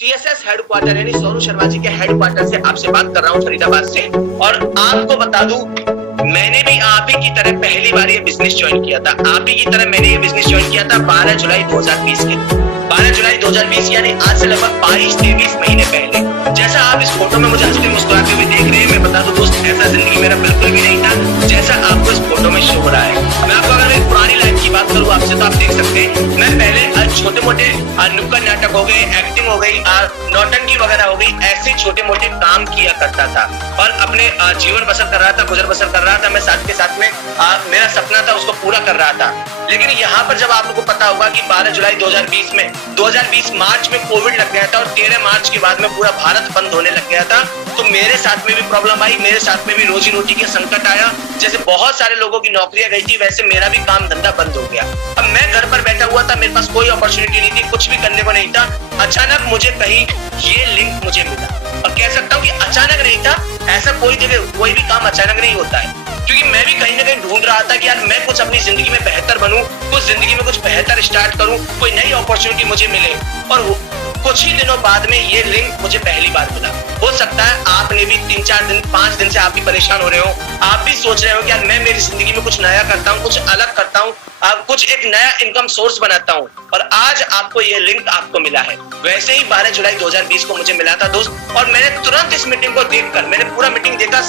TSS headquarter यानी सोनू शर्मा जी के headquarter से आपसे बात कर रहा हूँ, फरीदाबाद से। और आपको बता दूं, मैंने भी आप ही की तरह पहली बार ये बिजनेस ज्वाइन किया था। आप ही की तरह मैंने ये बिजनेस ज्वाइन किया था 12 जुलाई 2020 के 12 जुलाई 2020 यानी आज से लगभग 22-23 महीने पहले। जैसा आप इस फोटो में मुझे हंसते मुस्कुराते हुए देख रहे हैं, मैं बता दूं दोस्त, ऐसा जिंदगी मेरा बिल्कुल भी नहीं था जैसा आपको इस फोटो में शो हो रहा है। मैं आपको अगर एक पुरानी लाइफ की बात करूं आपसे, तो आप देख सकते हैं मैं पहले छोटे मोटे नुक्कड़ नाटक हो गए, एक्टिंग हो गई, नौटंकी वगैरह हो गई, ऐसे छोटे मोटे काम किया करता था और अपने जीवन बसर कर रहा था, गुजर बसर कर रहा था। मैं साथ के साथ में मेरा सपना था उसको पूरा कर रहा था। लेकिन यहाँ पर जब आपको पता होगा कि 12 जुलाई 2020 मार्च में कोविड लग गया था और 13 मार्च के बाद में पूरा भारत बंद होने लग गया था, तो मेरे साथ में भी प्रॉब्लम आई, मेरे साथ में भी रोजी रोटी का संकट आया। जैसे बहुत सारे लोगों की नौकरियां गई थी, वैसे मेरा भी काम धंधा बंद हो गया। अब मैं घर पर बैठा हुआ था, मेरे पास कोई अपॉर्चुनिटी नहीं थी, कुछ भी करने को नहीं था। अचानक मुझे कहीं ये लिंक मुझे मिला और कह सकता हूँ कि अचानक नहीं था, ऐसा कोई जगह कोई भी काम अचानक नहीं होता है। क्योंकि मैं भी कहीं ना कहीं ढूंढ रहा था कि यार मैं कुछ अपनी जिंदगी में बेहतर बनूं, कुछ जिंदगी में कुछ बेहतर स्टार्ट करूं, कोई नई अपॉर्चुनिटी मुझे मिले। और कुछ ही दिनों बाद में ये लिंक मुझे पहली बार मिला। हो सकता है आपने भी 3-4 दिन 5 दिन से आप भी परेशान हो रहे हो, आप भी सोच रहे हो कि यार मैं मेरी जिंदगी में कुछ नया करता हूँ, कुछ अलग करता हूँ, कुछ एक नया इनकम सोर्स बनाता हूँ, और आज आपको ये लिंक आपको मिला है। वैसे ही 12 जुलाई 2020 को मुझे मिला था दोस्त, और मैंने तुरंत इस मीटिंग को देखकर, मैंने पूरा मीटिंग देखा,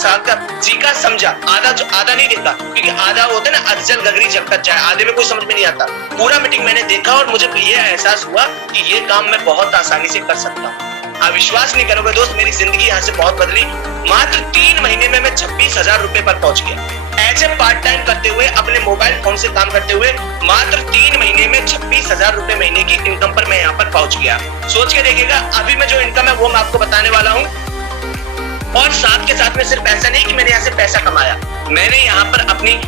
सीखा, समझा। आधा नहीं देखा, क्योंकि आधा होता है ना, अज्जल गगरी जब तक जाए, आधे में कोई समझ में नहीं आता। पूरा मीटिंग मैंने देखा और मुझे ये एहसास हुआ कि ये काम मैं बहुत आसानी से कर सकता हूँ। आप विश्वास नहीं करोगे दोस्त, मेरी जिंदगी यहाँ से बहुत बदली। मात्र 3 महीने में मैं 26,000 रुपए पर पहुंच गया। ऐसे पार्ट टाइम करते हुए, अपने मोबाइल फोन से काम करते हुए, मात्र 3 महीने में 26,000 रुपए महीने की इनकम पर मैं यहाँ पर पहुंच गया। सोच के देखिएगा, अभी मैं जो इनकम है वो मैं आपको बताने वाला हूँ। और साथ के साथ में सिर्फ ऐसा नहीं कि मैंने यहाँ से पैसा कमाया, मैंने यहाँ पर अपनी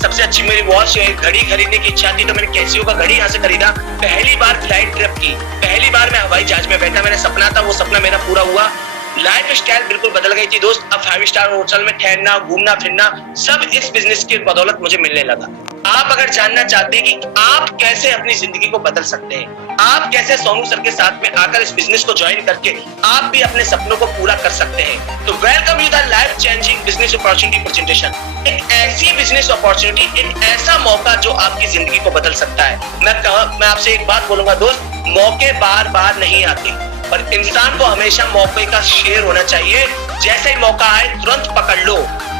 सबसे अच्छी मेरी वॉच घड़ी खरीदने की इच्छा थी, तो मैंने कैसियो का घड़ी यहाँ से खरीदा। पहली बार फ्लाइट ट्रिप की, पहली बार मैं हवाई जहाज में बैठा, मेरा सपना था, वो सपना मेरा पूरा हुआ। लाइफ स्टाइल बिल्कुल बदल गई थी दोस्त। अब 5 स्टार होटल में ठहरना, घूमना फिरना, सब इस बिजनेस की बदौलत मुझे मिलने लगा। आप अगर जानना चाहते हैं कि आप कैसे अपनी जिंदगी को बदल सकते हैं, आप कैसे सोनू सर के साथ में आकर इस बिजनेस को ज्वाइन करके आप भी अपने सपनों को पूरा कर सकते हैं, तो welcome you the life changing business opportunity presentation. एक ऐसी बिजनेस अपॉर्चुनिटी, एक ऐसा मौका जो आपकी जिंदगी को बदल सकता है। मैं आपसे एक बात बोलूंगा दोस्त, मौके बार बार नहीं आते, पर इंसान को हमेशा मौके का शेर होना चाहिए। जैसे ही मौका आए तुरंत पकड़ लो,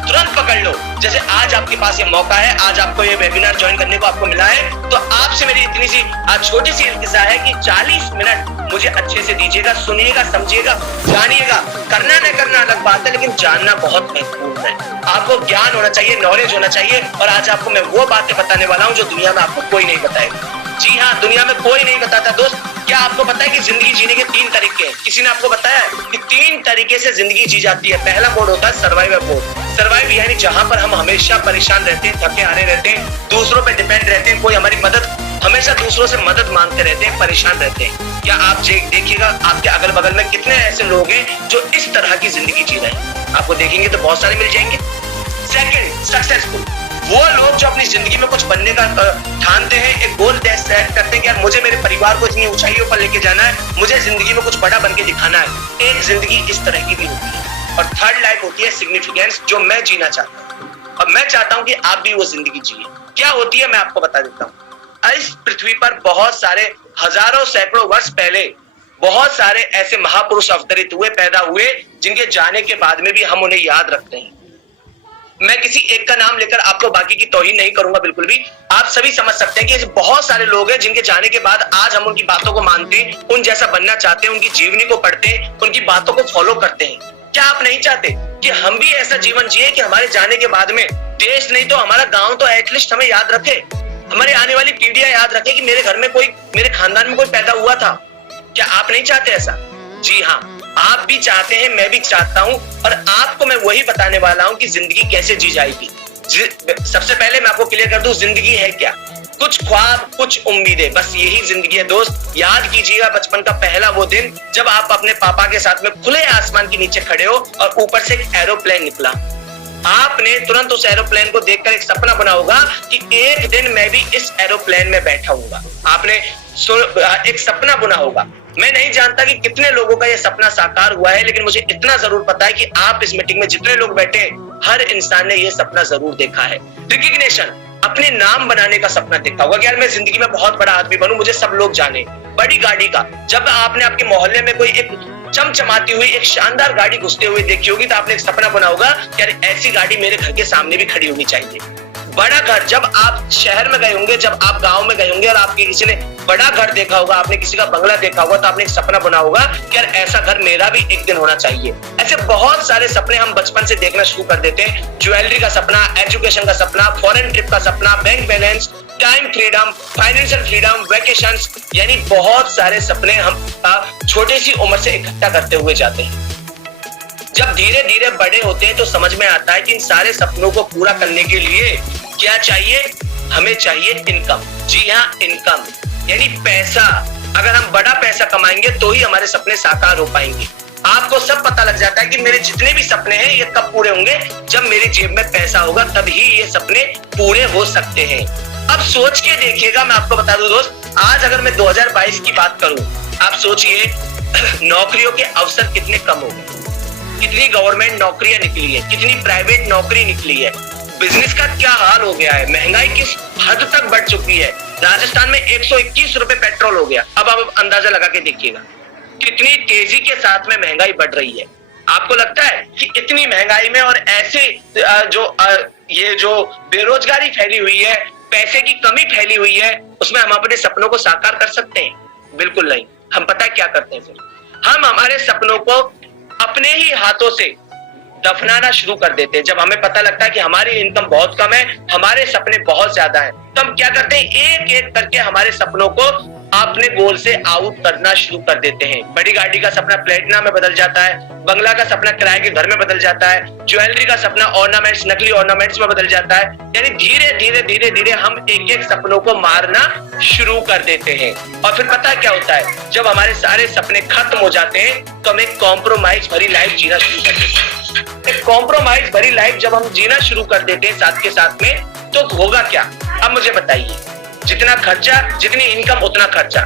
तुरंत पकड़ लो। जैसे आज आपके पास ये मौका है, आज आपको ये वेबिनार ज्वाइन करने को आपको मिला है, तो आपसे मेरी इतनी सी छोटी सी इल्तिजा है कि 40 मिनट मुझे अच्छे से दीजिएगा, सुनिएगा, समझिएगा, जानिएगा। करना न करना अलग बात है, लेकिन जानना बहुत महत्वपूर्ण है। आपको ज्ञान होना चाहिए, नॉलेज होना चाहिए। और आज आपको मैं वो बातें बताने वाला हूँ जो दुनिया में आपको कोई नहीं बताएगा। जी हाँ, दुनिया में कोई नहीं बताता दोस्त। क्या आपको पता है कि जिंदगी जीने के 3 तरीके हैं? किसी ने आपको बताया कि 3 तरीके से जिंदगी जी जाती है। पहला मोड होता है सर्वाइवल मोड। सर्वाइव यानी जहां पर हम हमेशा परेशान रहते हैं, थके हारे रहते हैं, दूसरों पे डिपेंड रहते हैं, कोई हमारी मदद, हमेशा दूसरों से मदद मांगते रहते हैं, परेशान रहते हैं। क्या आप देखिएगा आपके अगल बगल में कितने ऐसे लोग हैं जो इस तरह की जिंदगी जी रहे हैं? आपको देखेंगे तो बहुत सारे मिल जाएंगे। सेकंड, सक्सेसफुल, वो लोग जो अपनी जिंदगी में कुछ बनने का ठानते हैं, एक गोल सेट करते हैं कि यार मुझे मेरे परिवार को इतनी ऊंचाइयों पर लेके जाना है, मुझे जिंदगी में कुछ बड़ा बन के दिखाना है। एक जिंदगी इस तरह की भी होती है। और थर्ड लाइफ होती है सिग्निफिकेंस, जो मैं जीना चाहता हूँ। और मैं चाहता हूँ कि आप भी वो जिंदगी जिए। क्या होती है मैं आपको बता देता हूँ। इस पृथ्वी पर बहुत सारे हजारों सैकड़ों वर्ष पहले बहुत सारे ऐसे महापुरुष अवतरित हुए, पैदा हुए, जिनके जाने के बाद में भी हम उन्हें याद रखते हैं। मैं किसी एक का नाम लेकर आपको बाकी की तौहीन नहीं करूंगा, बिल्कुल भी। आप सभी समझ सकते हैं कि ऐसे बहुत सारे लोग हैं जिनके जाने के बाद आज हम उनकी बातों को मानते हैं, उन जैसा बनना चाहते हैं, उनकी जीवनी को पढ़ते हैं, उनकी बातों को फॉलो करते हैं। क्या आप नहीं चाहते कि हम भी ऐसा जीवन जिए कि हमारे जाने के बाद में देश नहीं तो हमारा गांव तो एटलीस्ट हमें याद रखे, हमारे आने वाली पीढ़ियां याद रखे कि मेरे घर में कोई, मेरे खानदान में कोई पैदा हुआ था? क्या आप नहीं चाहते ऐसा? जी हाँ, आप भी चाहते हैं, मैं भी चाहता हूं। और आपको मैं वही बताने वाला हूं कि जिंदगी कैसे जी जाएगी। सबसे पहले मैं आपको क्लियर कर दूं, जिंदगी है क्या? कुछ ख्वाब, कुछ उम्मीदें, बस यही जिंदगी है दोस्त। याद कीजिएगा बचपन का पहला वो दिन जब आप अपने पापा के साथ में खुले आसमान के नीचे खड़े हो और ऊपर से एक एरोप्लेन निकला। आपने तुरंत उस एरोप्लेन को देखकर एक सपना बना होगा कि एक दिन मैं भी इस एरोप्लेन में बैठा हूंगा। आपने एक सपना बुना होगा। मैं नहीं जानता कि कितने लोगों का ये सपना साकार हुआ है, लेकिन मुझे इतना जरूर पता है कि आप इस मीटिंग में जितने लोग बैठे हर इंसान ने ये सपना जरूर देखा है। रिकग्निशन, अपने नाम बनाने का सपना देखा होगा कि यार मैं जिंदगी में बहुत बड़ा आदमी बनूं, मुझे सब लोग जाने। बड़ी गाड़ी का, जब आपने आपके मोहल्ले में कोई एक चमचमाती हुई एक शानदार गाड़ी घुसते हुए देखी होगी तो आपने एक सपना बना होगा कि यार ऐसी गाड़ी मेरे घर के सामने भी खड़ी होनी चाहिए। बड़ा घर, जब आप शहर में गए होंगे, जब आप गांव में गए होंगे और आपके किसी ने बड़ा घर देखा होगा, आपने किसी का बंगला देखा होगा, तो आपने एक सपना बना होगा कि यार ऐसा घर मेरा भी एक दिन होना चाहिए। ऐसे बहुत सारे सपने हम बचपन से देखना शुरू कर देते हैं। ज्वेलरी का सपना, एजुकेशन का सपना, फॉरेन ट्रिप का सपना, bank balance, time freedom, financial freedom, vacations, यानी बहुत सारे सपने हम छोटी सी उम्र से इकट्ठा करते हुए जाते हैं। जब धीरे धीरे बड़े होते हैं तो समझ में आता है कि इन सारे सपनों को पूरा करने के लिए क्या चाहिए, हमें चाहिए इनकम। जी हाँ, इनकम यानी पैसा। अगर हम बड़ा पैसा कमाएंगे तो ही हमारे सपने साकार हो पाएंगे। आपको सब पता लग जाता है कि मेरे जितने भी सपने हैं ये कब पूरे होंगे, जब मेरी जेब में पैसा होगा तभी ये सपने पूरे हो सकते हैं। अब सोच के देखिएगा, मैं आपको बता दूं दोस्त, आज अगर मैं 2022 की बात करूं, आप सोचिए नौकरियों के अवसर कितने कम हो गए, कितनी गवर्नमेंट नौकरियां निकली है, कितनी प्राइवेट नौकरी निकली है, बिजनेस का क्या हाल हो गया है, महंगाई किस हद तक बढ़ चुकी है। राजस्थान में 121 रुपए पेट्रोल हो गया। अब आप अंदाजा लगा के देखिएगा कितनी तेजी के साथ में महंगाई बढ़ रही है। आपको लगता है कि इतनी महंगाई में और ऐसे ये जो बेरोजगारी फैली हुई है, पैसे की कमी फैली हुई है, उसमें हम अपने सपनों को साकार कर सकते हैं? बिल्कुल नहीं। हम पता है क्या करते हैं फिर, हम हमारे सपनों को अपने ही हाथों से दफनाना शुरू कर देते हैं। जब हमें पता लगता है कि हमारी इनकम बहुत कम है, हमारे सपने बहुत ज्यादा हैं, तो हम क्या करते हैं, एक एक करके हमारे सपनों को अपने गोल से आउट करना शुरू कर देते हैं। बड़ी गाड़ी का सपना प्लेटिना में बदल जाता है, बंगला का सपना किराए के घर में बदल जाता है, ज्वेलरी का सपना ऑर्नामेंट्स, नकली ऑर्नामेंट्स में बदल जाता है। यानी धीरे धीरे धीरे धीरे हम एक एक सपनों को मारना शुरू कर देते हैं। और फिर पता क्या होता है, जब हमारे सारे सपने खत्म हो जाते हैं तो हम एक कॉम्प्रोमाइज भरी लाइफ जीना शुरू कर देते हैं। एक कॉम्प्रोमाइज भरी लाइफ जब हम जीना शुरू कर देते हैं साथ के साथ में, तो होगा क्या? अब मुझे बताइए, जितना खर्चा जितनी इनकम उतना खर्चा।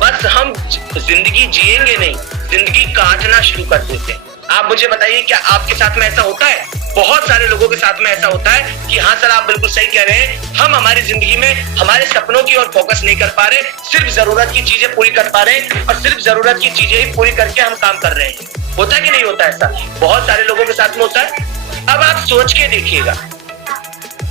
बस हम जिंदगी जिएंगे नहीं, जिंदगी काटना शुरू कर देते हैं। आप मुझे बताइए, क्या आपके साथ में ऐसा होता है? बहुत सारे लोगों के साथ में ऐसा होता है कि हाँ सर आप बिल्कुल सही कह रहे हैं, हम हमारी जिंदगी में हमारे सपनों की ओर फोकस नहीं कर पा रहे, सिर्फ जरूरत की चीजें पूरी कर पा रहे हैं और सिर्फ जरूरत की चीजें ही पूरी करके हम काम कर रहे हैं। होता है कि नहीं होता? ऐसा बहुत सारे लोगों के साथ में होता है। अब आप सोच के देखिएगा,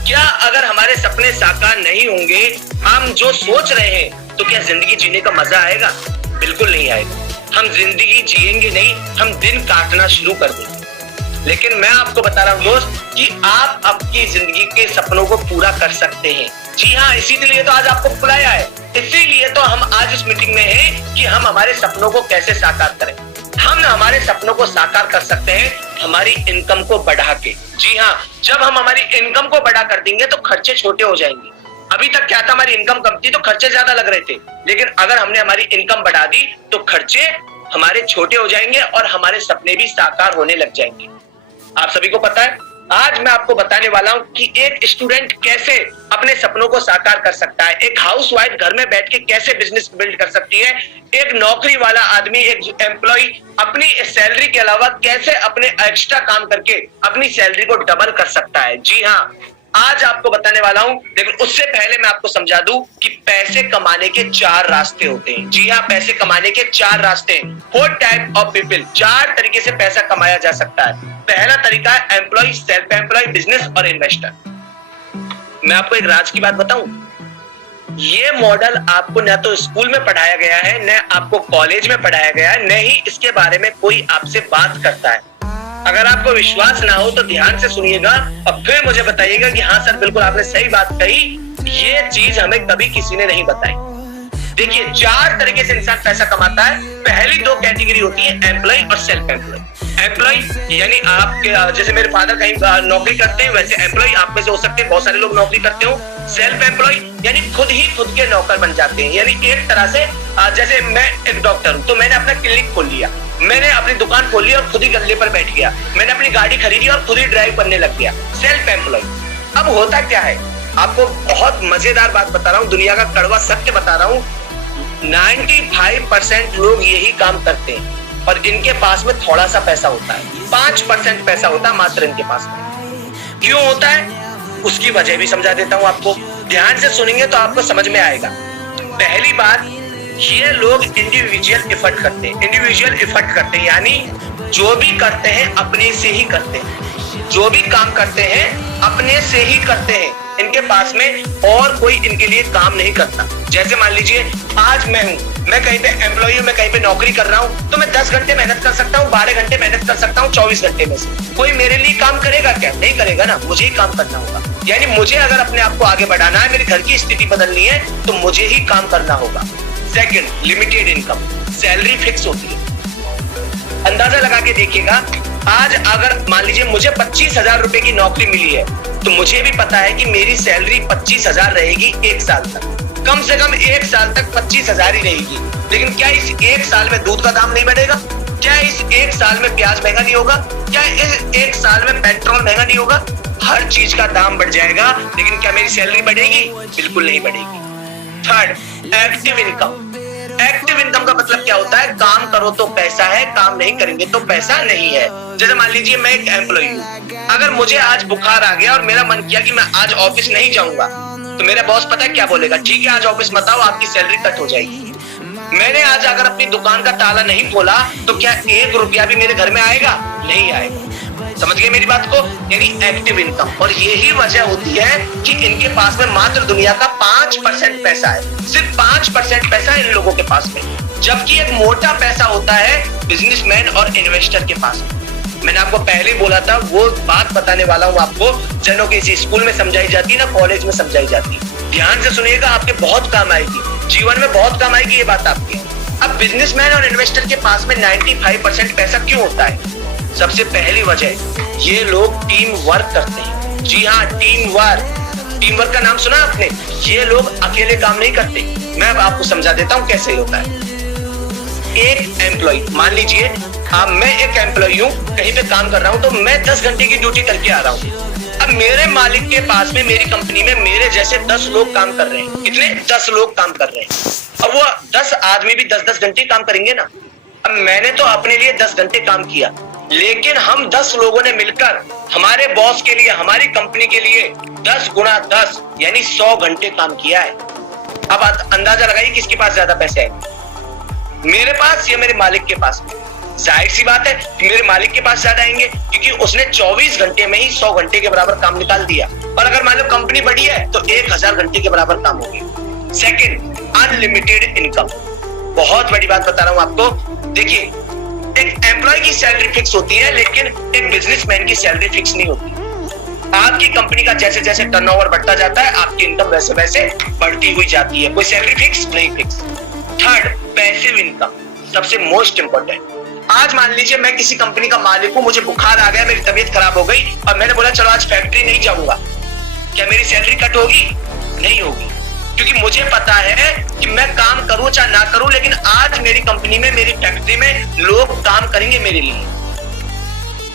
क्या अगर हमारे सपने साकार नहीं होंगे, हम जो सोच रहे हैं, तो क्या जिंदगी जीने का मजा आएगा? बिल्कुल नहीं आएगा। हम जिंदगी जिएंगे नहीं, हम दिन काटना शुरू कर देंगे। लेकिन मैं आपको बता रहा हूं दोस्त कि आप आपकी जिंदगी के सपनों को पूरा कर सकते हैं। जी हाँ, इसीलिए तो आज आपको बुलाया है, इसीलिए तो हम आज इस मीटिंग में हैं कि हम हमारे सपनों को कैसे साकार करें। हम हमारे सपनों को साकार कर सकते हैं हमारी इनकम को बढ़ा के। जी हाँ, जब हम हमारी इनकम को बढ़ा कर देंगे तो खर्चे छोटे हो जाएंगे। अभी तक क्या था, हमारी इनकम कम थी तो खर्चे ज्यादा लग रहे थे, लेकिन अगर हमने हमारी इनकम बढ़ा दी तो खर्चे हमारे छोटे हो जाएंगे और हमारे सपने भी साकार होने लग जाएंगे। आप सभी को पता है, आज मैं आपको बताने वाला हूं कि एक स्टूडेंट कैसे अपने सपनों को साकार कर सकता है, एक हाउसवाइफ घर में बैठ के कैसे बिजनेस बिल्ड कर सकती है, एक नौकरी वाला आदमी, एक एम्प्लॉय अपनी सैलरी के अलावा कैसे अपने एक्स्ट्रा काम करके अपनी सैलरी को डबल कर सकता है। जी हाँ, आज आपको बताने वाला हूं, लेकिन उससे पहले मैं आपको समझा दूं कि पैसे कमाने के 4 रास्ते होते हैं। जी हाँ, पैसे कमाने के 4 रास्ते हैं। 4 टाइप ऑफ पीपल, 4 तरीके से पैसा कमाया जा सकता है। पहला तरीका है एम्प्लॉय, सेल्फ एम्प्लॉय, बिजनेस और इन्वेस्टर। मैं आपको एक राज की बात बताऊं, ये मॉडल आपको न तो स्कूल में पढ़ाया गया है, न आपको कॉलेज में पढ़ाया गया है, न ही इसके बारे में कोई आपसे बात करता है। अगर आपको विश्वास ना हो तो ध्यान से सुनिएगा और फिर मुझे बताइएगा कि हाँ सर बिल्कुल आपने सही बात कही, ये चीज हमें कभी किसी ने नहीं बताई। देखिए, 4 तरीके से इंसान पैसा कमाता है। पहली 2 कैटेगरी होती है, एम्प्लॉय और सेल्फ एम्प्लॉय। एम्प्लॉय यानी आपके जैसे मेरे फादर कहीं नौकरी करते हैं, वैसे एम्प्लॉय आप में से हो सकते हैं, बहुत सारे लोग नौकरी करते हो। सेल्फ एम्प्लॉय यानी खुद ही खुद के नौकर बन जाते हैं। यानी एक तरह से जैसे मैं एक डॉक्टर हूं तो मैंने अपना क्लिनिक खोल लिया, मैंने अपनी दुकान खोली और खुद ही गल्ले पर बैठ गया, मैंने अपनी गाड़ी खरीदी और खुद ही ड्राइव करने लग गया। Self employ. अब होता क्या है, आपको बहुत मजेदार बात बता रहा हूँ, दुनिया का कड़वा सत्य बता रहा हूँ। 95% लोग यही काम करते हैं और इनके पास में थोड़ा सा पैसा होता है, 5% पैसा होता है मात्र इनके पास में। क्यों होता है उसकी वजह भी समझा देता हूं आपको, ध्यान से सुनेंगे तो आपको समझ में आएगा। पहली बात, ये लोग इंडिविजुअल एफर्ट करते हैं, यानी जो भी करते हैं अपने से ही करते हैं, जो भी काम करते हैं अपने से ही करते हैं। इनके पास में और कोई इनके लिए काम नहीं करता। जैसे मान लीजिए आज मैं कहीं पे एम्प्लॉई हूं, मैं कहीं पे नौकरी कर रहा हूं, तो मैं 10 घंटे मेहनत कर सकता हूं, 12 घंटे मेहनत कर सकता हूं 24 घंटे में से। कोई मेरे लिए काम करेगा क्या? नहीं करेगा ना, मुझे ही काम करना होगा। यानी मुझे अगर अपने आप को आगे बढ़ाना है, मेरे घर की स्थिति बदलनी है, तो मुझे ही काम करना होगा। Second, limited income, salary fix होती है। अंदाजा लगा के देखिएगा, आज अगर मान लीजिए मुझे 25,000 रुपए की नौकरी मिली है, तो मुझे भी पता है कि मेरी सैलरी 25,000 रहेगी 1 साल तक, कम से कम 1 साल तक 25,000 ही रहेगी। लेकिन क्या इस 1 साल में दूध का दाम नहीं बढ़ेगा? क्या इस 1 साल में प्याज महंगा नहीं होगा? क्या इस 1 साल में पेट्रोल महंगा नहीं होगा? हर चीज का दाम बढ़ जाएगा, लेकिन क्या मेरी सैलरी बढ़ेगी? बिल्कुल नहीं बढ़ेगी। Third, active income. Active income का मतलब क्या होता है? काम करो तो पैसा है, काम नहीं करेंगे तो पैसा नहीं है। जैसे मान लीजिए मैं एक एम्प्लॉई हूँ, अगर मुझे आज बुखार आ गया और मेरा मन किया कि मैं आज ऑफिस नहीं जाऊंगा, तो मेरा बॉस पता है क्या बोलेगा? ठीक है आज ऑफिस मत आओ, आपकी सैलरी कट हो जाएगी। मैंने आज अगर अपनी दुकान का ताला नहीं खोला, तो क्या 1 रुपया भी मेरे घर में आएगा? नहीं आएगा। समझ गए मेरी बात को? यानी एक्टिव इनकम। और यही वजह होती है कि इनके पास में मात्र दुनिया का 5% पैसा है, सिर्फ 5% पैसा इन लोगों के पास में, जबकि एक मोटा पैसा होता है बिजनेसमैन और इन्वेस्टर के पास में। मैंने आपको पहले बोला था, वो बात बताने वाला हूं आपको, जनों किसी स्कूल में समझाई जाती है ना कॉलेज में समझाई जाती है। ध्यान से सुनिएगा, आपके बहुत काम आएगी, जीवन में बहुत काम आएगी ये बात आपकी। अब बिजनेसमैन और इन्वेस्टर के पास में 95% पैसा क्यों होता है? सबसे पहली वजह, ये लोग टीम वर्क करते हैं। जी हाँ, टीम वर्क का नाम सुना आपने? ये लोग अकेले काम नहीं करते। मैं अब आपको समझा देता हूँ कैसे होता है। एक एम्प्लॉय, मान लीजिए मैं एक एम्प्लॉय हूँ, कहीं पे काम कर रहा हूँ, तो मैं 10 घंटे की ड्यूटी करके आ रहा हूँ। अब मेरे मालिक के पास में, मेरी कंपनी में मेरे जैसे 10 लोग काम कर रहे हैं। कितने? 10 लोग काम कर रहे हैं। अब वो 10 आदमी भी 10-10 घंटे काम करेंगे ना। अब मैंने तो अपने लिए 10 घंटे काम किया, लेकिन हम 10 लोगों ने मिलकर हमारे बॉस के लिए, हमारी कंपनी के लिए 10 गुणा 10 यानी 100 घंटे काम किया है। अब अंदाजा लगाइए किसके पास ज्यादा पैसे है, मेरे पास या मेरे मालिक के पास? जाहिर सी बात है कि मेरे मालिक के पास ज्यादा आएंगे, क्योंकि उसने 24 घंटे में ही 100 घंटे के बराबर काम निकाल दिया। और अगर मान लो कंपनी बड़ी है तो 1000 घंटे के बराबर काम हो गया। Second, unlimited income. बहुत बड़ी बात बता रहा हूं आपको। देखिए, एक एम्प्लॉय की सैलरी फिक्स होती है, लेकिन एक बिजनेसमैन की सैलरी फिक्स नहीं होती। आपकी कंपनी का जैसे जैसे टर्नओवर बढ़ता जाता है, आपकी इनकम वैसे वैसे बढ़ती हुई जाती है। कोई सैलरी फिक्स नहीं फिक्स। थर्ड, पैसिव इनकम, सबसे मोस्ट इंपॉर्टेंट। आज मान लीजिए मैं किसी कंपनी का मालिक हूं, मुझे बुखार आ गया, मेरी तबीयत खराब हो गई और मैंने बोला चलो आज फैक्ट्री नहीं जाऊंगा, क्या मेरी सैलरी कट होगी? नहीं होगी, क्योंकि मुझे पता है कि मैं काम करूं चाहे ना करूं, लेकिन आज मेरी कंपनी में, मेरी फैक्ट्री में लोग काम करेंगे मेरे लिए।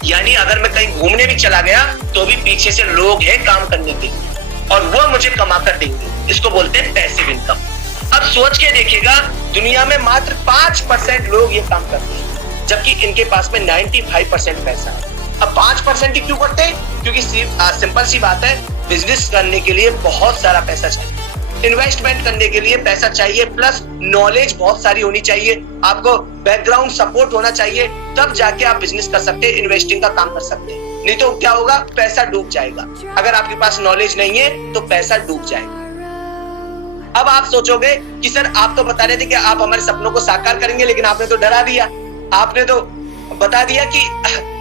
यानी अगर मैं कहीं घूमने भी चला गया तो भी पीछे से लोग हैं काम करने के लिए और वो मुझे कमा कर देंगे। इसको बोलते हैं पैसिव इनकम। अब सोच के देखिएगा, दुनिया में मात्र 5% लोग ये काम करते हैं, जबकि इनके पास में 95% पैसा है। अब 5% ही क्यों करते हैं? क्योंकि सिंपल सी बात है, बिजनेस करने के लिए बहुत सारा पैसा चाहिए, इन्वेस्टमेंट करने के लिए पैसा चाहिए, प्लस नॉलेज बहुत सारी होनी चाहिए, आपको बैकग्राउंड सपोर्ट होना चाहिए, तब जाके आप बिजनेस कर सकते हैं, इन्वेस्टिंग का काम कर सकते हैं। नहीं तो क्या होगा? पैसा डूब जाएगा। अगर आपके पास नॉलेज नहीं है तो पैसा डूब जाएगा। अब आप सोचोगे कि सर आप तो बता रहे थे कि आप हमारे सपनों को साकार करेंगे, लेकिन आपने तो डरा दिया, आपने तो बता दिया कि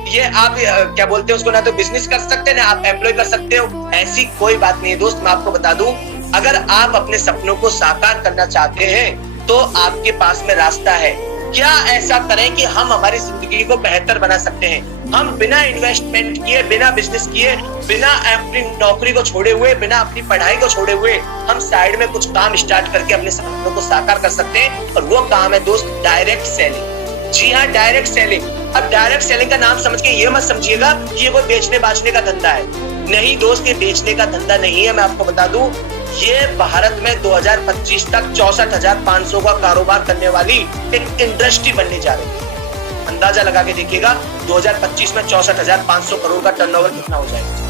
ये आप क्या बोलते हैं उसको, ना तो बिजनेस कर सकते हैं ना आप एम्प्लॉय कर सकते हो। ऐसी कोई बात नहीं है दोस्त, मैं आपको बता दूं, अगर आप अपने सपनों को साकार करना चाहते हैं तो आपके पास में रास्ता है। क्या ऐसा करें कि हम हमारी जिंदगी को बेहतर बना सकते हैं? हम बिना इन्वेस्टमेंट किए, बिना बिजनेस किए, बिना अपनी नौकरी को छोड़े हुए, बिना अपनी पढ़ाई को छोड़े हुए, हम साइड में कुछ काम स्टार्ट करके अपने सपनों को साकार कर सकते हैं। और वो काम है दोस्त डायरेक्ट सेलिंग। जी हाँ, डायरेक्ट सेलिंग। अब डायरेक्ट सेलिंग का नाम समझ के ये मत समझिएगा कि ये कोई बेचने बाचने का धंधा है। नहीं दोस्त, ये बेचने का धंधा नहीं है। मैं आपको बता दूं, ये भारत में 2025 तक 64,500 का कारोबार करने वाली एक इंडस्ट्री बनने जा रही है। अंदाजा लगा के देखिएगा 2025 में 64,500 करोड़ का टर्नओवर कितना हो जाएगा।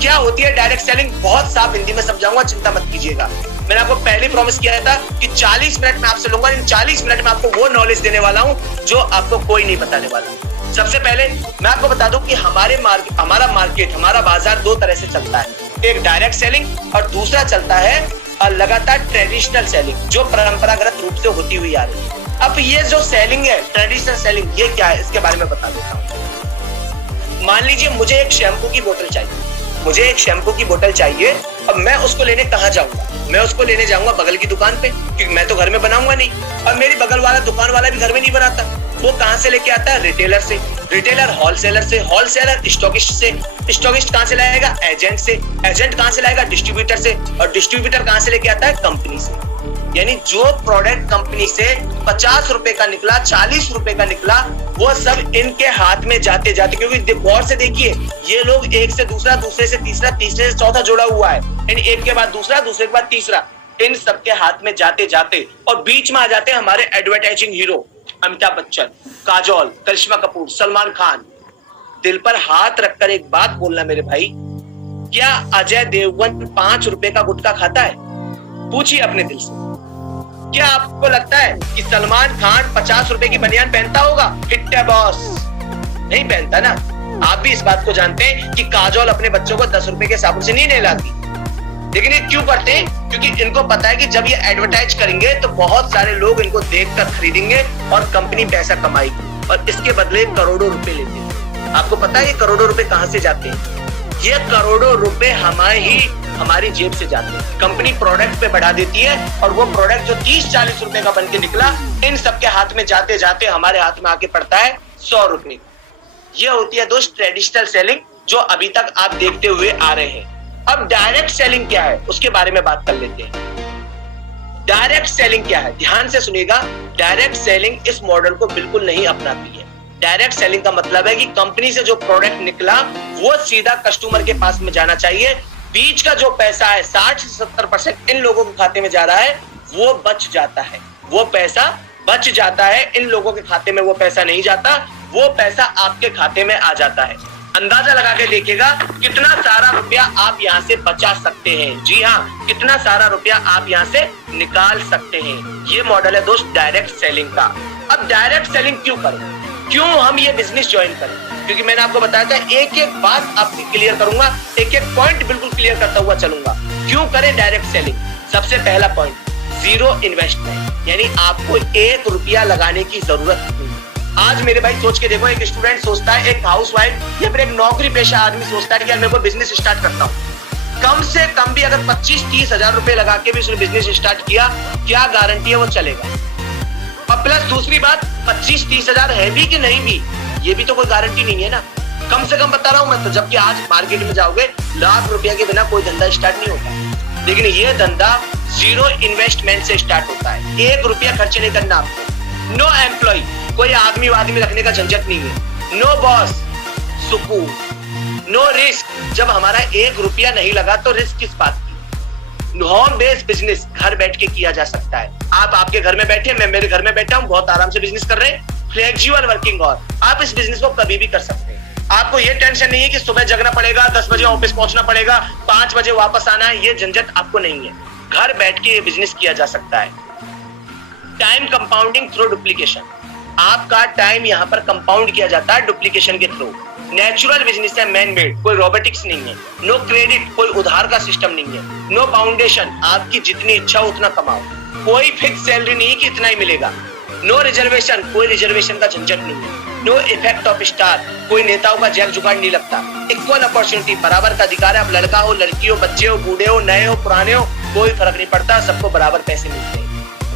क्या होती है डायरेक्ट सेलिंग, बहुत साफ हिंदी में समझाऊंगा, चिंता मत कीजिएगा। मैंने आपको पहले प्रॉमिस किया था कि 40 मिनट में आपसे लूंगा। इन 40 मिनट में आपको वो नॉलेज देने वाला हूं जो आपको कोई नहीं बताने वाला। सबसे पहले मैं आपको बता दूं कि हमारा मार्केट, हमारा बाजार दो तरह से चलता है। एक डायरेक्ट सेलिंग और दूसरा चलता है लगातार ट्रेडिशनल सेलिंग, जो परंपरागत रूप से होती हुई आ रही है। अब ये जो सेलिंग है, ट्रेडिशनल सेलिंग, ये क्या है इसके बारे में बता देता हूँ। मान लीजिए मुझे एक शैम्पू की बोतल चाहिए, अब मैं उसको लेने कहाँ जाऊंगा? मैं उसको लेने जाऊंगा बगल की दुकान पे, क्योंकि मैं तो घर में बनाऊंगा नहीं। और मेरी बगल वाला दुकान वाला भी घर में नहीं बनाता। वो कहाँ से लेके आता है? रिटेलर से, रिटेलर होलसेलर से, होलसेलर स्टॉकिस्ट से, स्टॉकिस्ट कहाँ से लाएगा? एजेंट से, एजेंट कहाँ से लाएगा? डिस्ट्रीब्यूटर से, और डिस्ट्रीब्यूटर कहाँ से लेके आता है? कंपनी से। यानी जो प्रोडक्ट कंपनी से 50 रुपए का निकला, 40 रुपए का निकला, वो सब इनके हाथ में जाते जाते, क्योंकि गौर से देखिए ये लोग एक से दूसरा, दूसरे से तीसरा, तीसरे से चौथा जुड़ा हुआ है, यानी एक के बाद दूसरा, दूसरे के बाद तीसरा, इन सबके हाथ में जाते जाते, और बीच में आ जाते हैं हमारे एडवर्टाइजिंग हीरो अमिताभ बच्चन, काजोल, करिश्मा कपूर, सलमान खान। दिल पर हाथ रखकर एक बात बोलना मेरे भाई, क्या अजय देवगन 5 रुपए का गुटखा खाता है? पूछिए अपने दिल से। क्या आपको लगता है कि सलमान खान 50 रुपए की बनियान पहनता होगा? हिट है बॉस, नहीं पहनता ना। आप भी इस बात को जानते हैं कि काजोल अपने बच्चों को 10 रुपए के साबुन से नहीं नहलाती, लेकिन ये क्यों करते हैं? क्योंकि इनको पता है कि जब ये एडवर्टाइज करेंगे तो बहुत सारे लोग इनको देखकर खरीदेंगे और कंपनी पैसा कमाएगी, और इसके बदले करोड़ों रुपए लेते हैं। आपको पता है ये करोड़ों रुपए कहां से जाते हैं? ये करोड़ों रुपए हमारी जेब से जाते हैं। कंपनी प्रोडक्ट पे बढ़ा देती है, और वो प्रोडक्ट जो 30-40 रुपए का बन के निकला, इन सबके हाथ में जाते जाते हमारे हाथ में आके पड़ता है 100 रुपए। ये होती है दोस्त ट्रेडिशनल सेलिंग, जो अभी तक आप देखते हुए आ रहे हैं। अब डायरेक्ट सेलिंग क्या है उसके बारे में बात कर लेते हैं। डायरेक्ट सेलिंग क्या है, ध्यान से सुनिएगा। डायरेक्ट सेलिंग इस मॉडल को बिल्कुल नहीं अपनाती है। डायरेक्ट सेलिंग का मतलब है कि कंपनी से जो प्रोडक्ट निकला वो सीधा कस्टमर के पास में जाना चाहिए। बीच का जो पैसा है 60 से 70% इन लोगों के खाते में जा रहा है, वो बच जाता है। वो पैसा बच जाता है, इन लोगों के खाते में वो पैसा नहीं जाता, वो पैसा आपके खाते में आ जाता है। अंदाजा लगा के देखिएगा कितना सारा रुपया आप यहाँ से बचा सकते हैं। जी हाँ, कितना सारा रुपया आप यहाँ से निकाल सकते हैं। ये मॉडल है दोस्त डायरेक्ट सेलिंग का। अब डायरेक्ट सेलिंग क्यों करें, क्यों हम ये बिजनेस ज्वाइन करें? क्योंकि मैंने आपको बताया था, एक एक बात आपकी क्लियर करूंगा, एक एक पॉइंट बिल्कुल क्लियर करता हुआ चलूंगा। क्यों करें डायरेक्ट सेलिंग? सबसे पहला पॉइंट, जीरो इन्वेस्टमेंट, यानी आपको 1 रुपया लगाने की जरूरत नहीं। आज मेरे भाई सोच के देखो, एक स्टूडेंट सोचता है, एक हाउसवाइफ या फिर एक नौकरी पेशा आदमी सोचता है कि यार मैं कोई बिजनेस स्टार्ट करता हूँ। कम से कम भी अगर 25-30 हजार रुपए लगा के भी उसने बिजनेस स्टार्ट किया, क्या गारंटी है वो चलेगा? और प्लस दूसरी बात, 25-30 हजार है भी कि नहीं भी, ये भी तो कोई गारंटी नहीं है ना। कम से कम बता रहा हूं मैं तो, जबकि आज मार्केट में जाओगे लाख रुपया के बिना कोई धंधा स्टार्ट नहीं होता, लेकिन ये धंधा जीरो इन्वेस्टमेंट से स्टार्ट होता है। 1 रुपया खर्च नहीं करना आपको। नो एम्प्लॉय, कोई आदमी रखने का झंझट नहीं है। नो बॉस, सुकून। नो रिस्क, जब हमारा 1 रुपया नहीं लगा तो रिस्क किस बात की? होम बेस्ड बिजनेस घर बैठ के किया जा सकता है। आप आपके घर में बैठे, मैं मेरे घर में बैठा हूं, बहुत आराम से बिजनेस कर रहे हैं, फ्लेक्सिबल वर्किंग, और आप इस बिजनेस को कभी भी कर सकते हैं। आपको ये टेंशन नहीं है कि सुबह जगना पड़ेगा, 10 बजे ऑफिस पहुंचना पड़ेगा, 5 बजे वापस आना है, ये झंझट आपको नहीं है। घर बैठ के ये बिजनेस किया जा सकता है। टाइम कंपाउंडिंग थ्रू डुप्लीकेशन, आपका टाइम यहाँ पर कंपाउंड किया जाता है डुप्लीकेशन के थ्रू। नेचुरल बिजनेस है, मैन मेड, कोई रोबोटिक्स नहीं है। नो क्रेडिट, कोई उधार का सिस्टम नहीं है। नो फाउंडेशन, आपकी जितनी इच्छा उतना कमाओ। कोई फिक्स सैलरी नहीं कि इतना ही मिलेगा। नो रिजर्वेशन, कोई रिजर्वेशन का झंझट नहीं है। नो इफेक्ट ऑफ स्टार, कोई नेताओं का जैक जुगाड़ नहीं लगता। इक्वल अपॉर्चुनिटी, बराबर का अधिकार है। अब लड़का हो, लड़की हो, बच्चे हो, बूढ़े हो, नए हो, पुराने हो, कोई फर्क नहीं पड़ता, सबको बराबर पैसे मिलते हैं।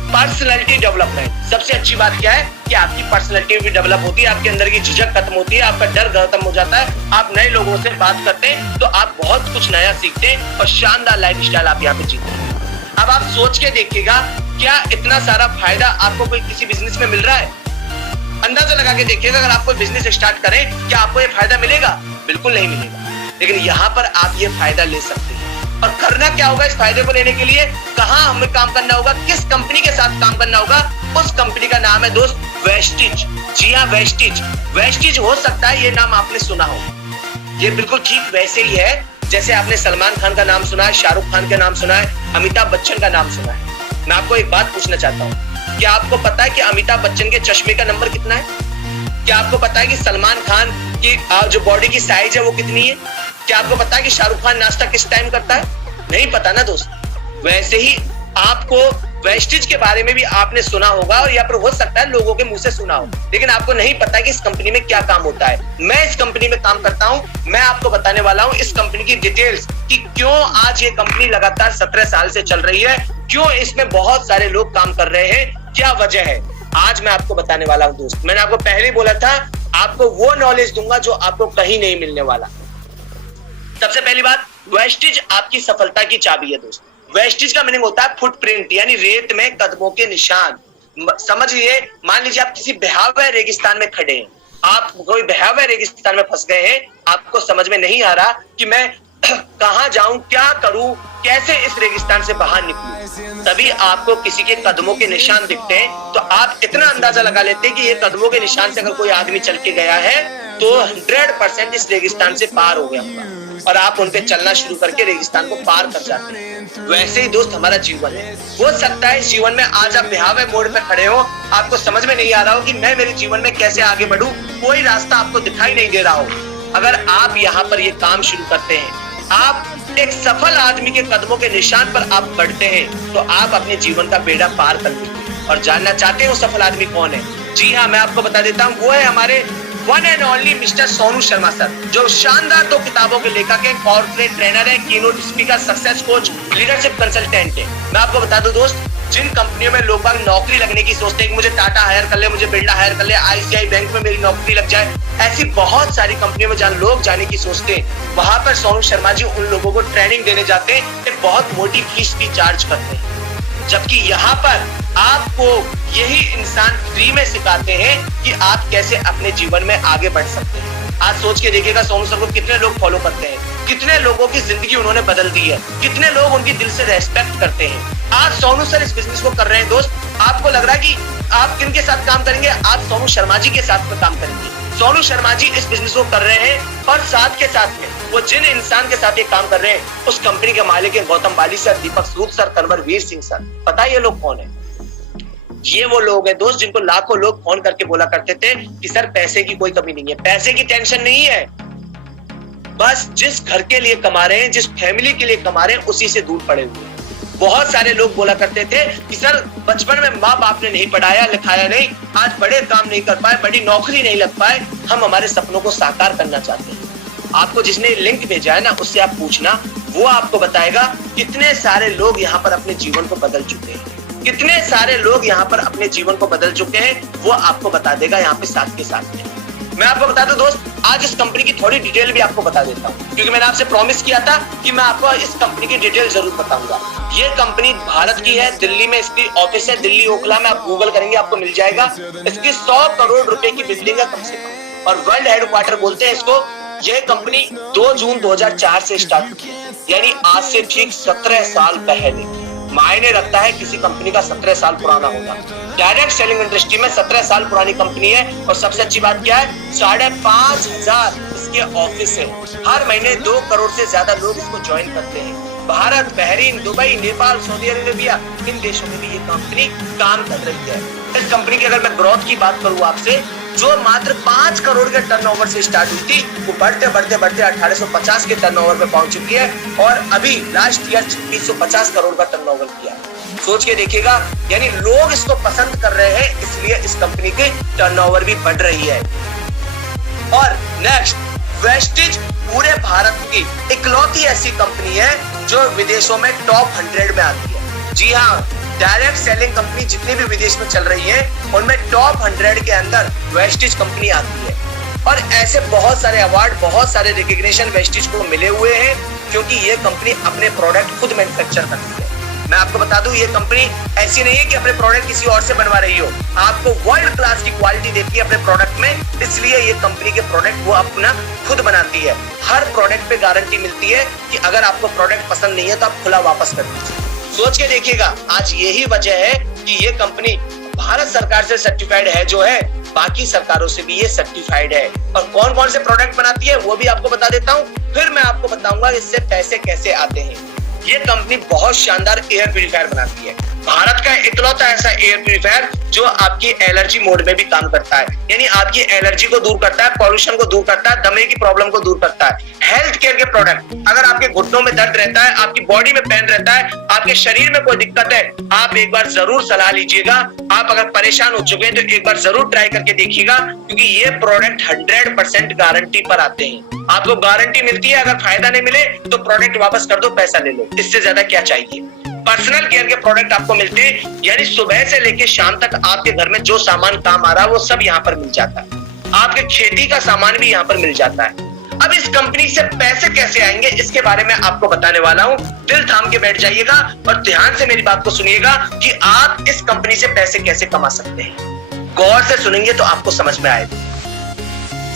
पर्सनैलिटी डेवलपमेंट, सबसे अच्छी बात क्या है कि आपकी पर्सनैलिटी भी डेवलप होती है, आपके अंदर की झिझक खत्म होती है, आपका डर खत्म हो जाता है। आप नए लोगों से बात करते हैं तो आप बहुत कुछ नया सीखते हैं और शानदार लाइफस्टाइल आप यहाँ पे जीते हैं। अब आप सोच के देखिएगा, क्या इतना सारा फायदा आपको कोई किसी बिजनेस में मिल रहा है? अंदाजा लगा के देखिएगा, अगर आप कोई बिजनेस स्टार्ट करें, क्या आपको ये फायदा मिलेगा? बिल्कुल नहीं मिलेगा। लेकिन यहाँ पर आप ये फायदा ले सकते हैं। और करना क्या होगा इस फायदे को लेने के लिए, कहाँ हमें काम करना होगा, किस कंपनी के साथ काम करना होगा, उस कंपनी का नाम है दोस्त वेस्टिज। जी हाँ, वेस्टिज। वेस्टिज हो सकता है ये नाम आपने सुना हो, ये बिल्कुल ठीक वैसे ही है जैसे आपने सलमान खान का नाम सुना है, शाहरुख खान का नाम सुना है, अमिताभ बच्चन का नाम सुना है। मैं आपको एक बात पूछना चाहता हूँ, क्या आपको पता है कि अमिताभ बच्चन के चश्मे का नंबर कितना है? क्या आपको पता है कि सलमान खान की जो बॉडी की साइज है वो कितनी है? क्या आपको पता है कि शाहरुख खान नाश्ता किस टाइम करता है? नहीं पता ना दोस्त। वैसे ही आपको वेस्टिज के बारे में भी आपने सुना होगा और या फिर हो सकता है लोगों के मुंह से सुना हो, लेकिन आपको नहीं पता कि इस कंपनी में क्या काम होता है। मैं इस कंपनी में काम करता हूं, मैं आपको बताने वाला हूं इस कंपनी की डिटेल्स कि क्यों आज ये कंपनी लगातार 17 साल से चल रही है, क्यों इसमें बहुत सारे लोग काम कर रहे हैं, क्या वजह है, आज मैं आपको बताने वाला हूं दोस्त। मैंने आपको पहले ही बोला था आपको वो नॉलेज दूंगा जो आपको कहीं नहीं मिलने वाला। सबसे पहली बात, वेस्टिज आपकी सफलता की चाबी है दोस्त। वेस्टिज का मीनिंग होता है फुटप्रिंट, यानी रेत में कदमों के निशान। समझिए, मान लीजिए आप किसी भयावह रेगिस्तान में खड़े हैं, आप कोई भयावह रेगिस्तान में फंस गए हैं, आपको समझ में नहीं आ रहा कि मैं कहां जाऊं, क्या करूं, कैसे इस रेगिस्तान से बाहर निकलूं। तभी आपको किसी के कदमों के निशान दिखते हैं तो आप इतना अंदाजा लगा लेते हैं कि ये कदमों के निशान से अगर कोई आदमी चल के गया है तो 100% इस रेगिस्तान से पार हो गया होगा, और आप उन पे चलना शुरू करके रेगिस्तान को पार कर जाते हैं। वैसे ही दोस्त हमारा जीवन है। हो सकता है इस जीवन में आज आप भयावह मोड़ पे खड़े हो, आपको समझ में नहीं आ रहा हो कि मैं मेरे जीवन में कैसे आगे बढ़ूं, कोई रास्ता आपको दिखाई नहीं दे रहा हो। अगर आप यहाँ पर ये काम शुरू करते हैं, आप एक सफल आदमी के कदमों के निशान पर आप बढ़ते हैं, तो आप अपने जीवन का बेड़ा पार कर लेंगे। और जानना चाहते हो सफल आदमी कौन है? जी हाँ, मैं आपको बता देता हूँ, वो है हमारे one and only mister Sonu Sharma sir, जो शानदार 2 किताबों के लेखक हैं, कॉर्पोरेट ट्रेनर है, keynote speaker, success coach, leadership consultant है। मैं आपको बता दूं दोस्त, जिन कंपनियों में लोग बाग नौकरी लगने की सोचते हैं कि मुझे टाटा हायर कर ले, मुझे बिरला हायर कर ले, आईसीआई बैंक में मेरी नौकरी लग जाए, ऐसी बहुत सारी कंपनियों में जहाँ लोग जाने की सोचते हैं, वहां पर सोनू शर्मा जी उन लोगों को ट्रेनिंग देने जाते हैं, एक बहुत मोटी फीस भी चार्ज करते हैं। जबकि यहाँ पर आपको यही इंसान फ्री में सिखाते हैं कि आप कैसे अपने जीवन में आगे बढ़ सकते हैं। आज सोच के देखिएगा सोनू सर को कितने लोग फॉलो करते हैं, कितने लोगों की जिंदगी उन्होंने बदल दी है, कितने लोग उनकी दिल से रेस्पेक्ट करते हैं। आज सोनू सर इस बिजनेस को कर रहे हैं दोस्त, आपको लग रहा है कि आप किन के साथ काम करेंगे? आप सोनू शर्मा जी के साथ में काम करेंगे। सोनू शर्मा जी इस बिजनेस को कर रहे हैं और साथ के साथ में वो जिन इंसान के साथ ये काम कर रहे हैं उस कंपनी के मालिक है गौतम बाली सर, दीपक सूद सर, तनवर वीर सिंह सर। पता है ये लोग कौन है? ये वो लोग हैं दोस्त जिनको लाखों लोग फोन करके बोला करते थे कि सर पैसे की कोई कमी नहीं है, पैसे की टेंशन नहीं है, बस जिस घर के लिए कमा रहे हैं, जिस फैमिली के लिए कमा रहे हैं, उसी से दूर पड़े हुए हैं। बहुत सारे लोग बोला करते थे कि सर बचपन में माँ बाप ने नहीं पढ़ाया लिखाया नहीं, आज बड़े काम नहीं कर पाए, बड़ी नौकरी नहीं लग पाए, हम हमारे सपनों को साकार करना चाहते हैं। आपको जिसने लिंक भेजा है ना, उससे आप पूछना, वो आपको बताएगा कितने सारे लोग यहाँ पर अपने जीवन को बदल चुके हैं, कितने सारे लोग यहाँ पर अपने जीवन को बदल चुके हैं, वो आपको बता देगा यहाँ पे साथ के साथ में। मैं आपको बता दूं दोस्त, आज इस कंपनी की थोड़ी डिटेल भी आपको बता देता हूँ, क्योंकि मैंने आपसे प्रॉमिस किया था कि मैं आपको इस कंपनी की डिटेल जरूर बताऊंगा। ये कंपनी भारत की है, दिल्ली में इसकी ऑफिस है, दिल्ली ओखला में, आप गूगल करेंगे आपको मिल जाएगा। इसकी 100 करोड़ रुपए की बिल्डिंग है कम से कम, और वर्ल्ड हेडक्वार्टर बोलते हैं इसको। यह कंपनी 2 जून 2004 से स्टार्ट हुई, यानी आज से ठीक 17 साल पहले। मायने रखता है किसी कंपनी का 17 साल पुराना होना। डायरेक्ट सेलिंग इंडस्ट्री में 17 साल पुरानी कंपनी है, और सबसे अच्छी बात क्या है, 5,500 इसके ऑफिस है। हर महीने 2 करोड़ से ज्यादा लोग इसको ज्वाइन करते हैं। Bharat, Bahrain, Dubai, Nepal, Saudi Arabia, इन देशों में भी ये कंपनी काम कर रही है। इस कंपनी की अगर मैं ग्रोथ की बात करूं आपसे, जो मात्र 5 करोड़ के टर्नओवर से स्टार्ट हुई थी, वो बढ़ते बढ़ते बढ़ते 1850 के टर्नओवर पे पहुंच चुकी है, और अभी लास्ट ईयर 2650 करोड़ का टर्नओवर किया है। सोच के देखिएगा, यानी लोग इसको पसंद कर रहे हैं, इसलिए इस कंपनी की टर्नओवर भी बढ़ रही है। और नेक्स्ट, वेस्टिज पूरे भारत की इकलौती ऐसी कंपनी है जो विदेशों में टॉप 100 में आती है। जी हाँ, डायरेक्ट सेलिंग कंपनी जितनी भी विदेश में चल रही है, उनमें टॉप 100 के अंदर वेस्टिज कंपनी आती है। और ऐसे बहुत सारे अवार्ड, बहुत सारे रिकॉग्निशन वेस्टिज को मिले हुए हैं, क्योंकि ये कंपनी अपने प्रोडक्ट खुद मैन्युफैक्चर करती है। मैं आपको बता दूं, ये कंपनी ऐसी नहीं है कि अपने प्रोडक्ट किसी और से बनवा रही हो, आपको वर्ल्ड क्लास की क्वालिटी देती है अपने प्रोडक्ट में, इसलिए ये कंपनी के प्रोडक्ट वो अपना खुद बनाती है। हर प्रोडक्ट पे गारंटी मिलती है कि अगर आपको प्रोडक्ट पसंद नहीं है तो आप खुला वापस कर दीजिए। सोच के देखिएगा, आज यही वजह है कि ये कंपनी भारत सरकार से सर्टिफाइड है जो है, बाकी सरकारों से भी ये सर्टिफाइड है। और कौन कौन से प्रोडक्ट बनाती है वो भी आपको बता देता हूँ, फिर मैं आपको बताऊंगा इससे पैसे कैसे आते हैं। ये कंपनी बहुत शानदार एयर प्यूरिफायर बनाती है, भारत का इकलौता ऐसा एयर प्यूरिफायर जो आपकी एलर्जी मोड में भी काम करता है, यानी आपकी एलर्जी को दूर करता है, पॉल्यूशन को दूर करता है, दमे की प्रॉब्लम को दूर करता है। हेल्थ केयर के प्रोडक्ट, अगर आपके घुटनों में दर्द रहता है, आपकी बॉडी में पेन रहता है, आपके शरीर में कोई दिक्कत है, आप एक बार जरूर सलाह लीजिएगा। आप अगर परेशान हो चुके हैं तो एक बार जरूर ट्राई करके देखिएगा, क्योंकि ये प्रोडक्ट 100% गारंटी पर आते हैं। आपको गारंटी मिलती है, अगर फायदा नहीं मिले तो प्रोडक्ट वापस कर दो, पैसा ले लो, इससे ज्यादा क्या चाहिए। पर्सनल केयर के प्रोडक्ट आपको मिलते हैं, यानी सुबह से लेकर शाम तक आपके घर में जो सामान काम आ रहा है वो सब यहाँ पर मिल जाता है। आपके खेती का सामान भी यहाँ पर मिल जाता है। अब इस कंपनी से पैसे कैसे आएंगे इसके बारे में आपको बताने वाला हूँ। दिल थाम के बैठ जाइएगा और ध्यान से मेरी बात को सुनिएगा कि आप इस कंपनी से पैसे कैसे कमा सकते हैं। गौर से सुनेंगे तो आपको समझ में आएगा।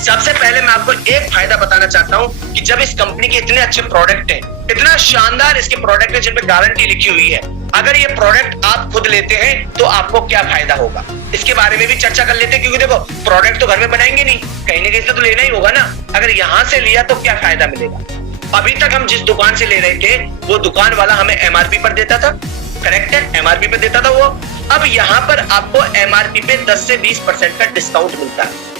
सबसे पहले मैं आपको एक फायदा बताना चाहता हूं कि जब इस कंपनी के इतने अच्छे प्रोडक्ट हैं, इतना शानदार इसके प्रोडक्ट है जिन पे गारंटी लिखी हुई है, अगर ये प्रोडक्ट आप खुद लेते हैं तो आपको क्या फायदा होगा, इसके बारे में भी चर्चा कर लेते हैं। क्योंकि देखो, प्रोडक्ट तो घर में बनाएंगे नहीं, कहीं ना कहीं से तो लेना ही होगा ना। अगर यहाँ से लिया तो क्या फायदा मिलेगा। अभी तक हम जिस दुकान से ले रहे थे वो दुकान वाला हमें एमआरपी पर देता था, करेक्ट है, एमआरपी पे देता था वो। अब यहाँ पर आपको एमआरपी पे 10 से 20% का डिस्काउंट मिलता है।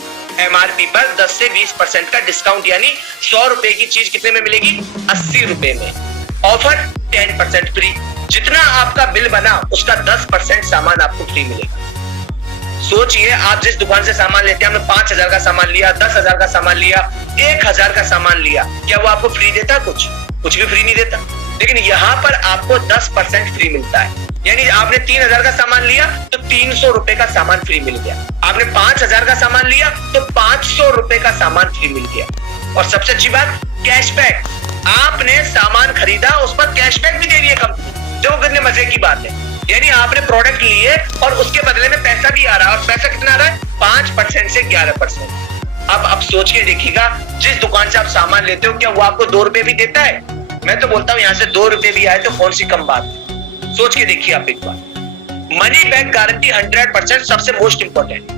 एमआरपी पर 10 से 20% का डिस्काउंट, यानी 100 रुपए की चीज कितने में मिलेगी, 80 रुपए में। ऑफर 10% फ्री, जितना आपका बिल बना उसका 10% सामान आपको फ्री मिलेगा। सोचिए, आप जिस दुकान से सामान लेते हैं, हमने 5000 का सामान लिया, 10,000 का सामान लिया, 1000 का सामान लिया, क्या वो आपको फ्री देता? कुछ भी फ्री नहीं देता। लेकिन यहाँ पर आपको 10% फ्री मिलता है, यानी आपने 3000 का सामान लिया तो 300 रुपए का सामान फ्री मिल गया। आपने 5000 का सामान लिया तो 500 रुपए का सामान फ्री मिल गया। और सबसे अच्छी बात, कैशबैक, आपने सामान खरीदा उस पर कैशबैक भी दे रही है कंपनी, जो कितने मजे की बात है। यानी आपने प्रोडक्ट लिए और उसके बदले में पैसा भी आ रहा है, और पैसा कितना आ रहा है, 5% से 11%। अब सोच के देखिएगा, जिस दुकान से आप सामान लेते हो क्या वो आपको 2 रुपए भी देता है? मैं तो बोलता हूँ यहाँ से 2 रुपए भी आए तो कौन सी कम बात है। सोच के देखिए आप एक बार। मनी बैक गारंटी 100% सबसे मोस्ट इंपॉर्टेंट।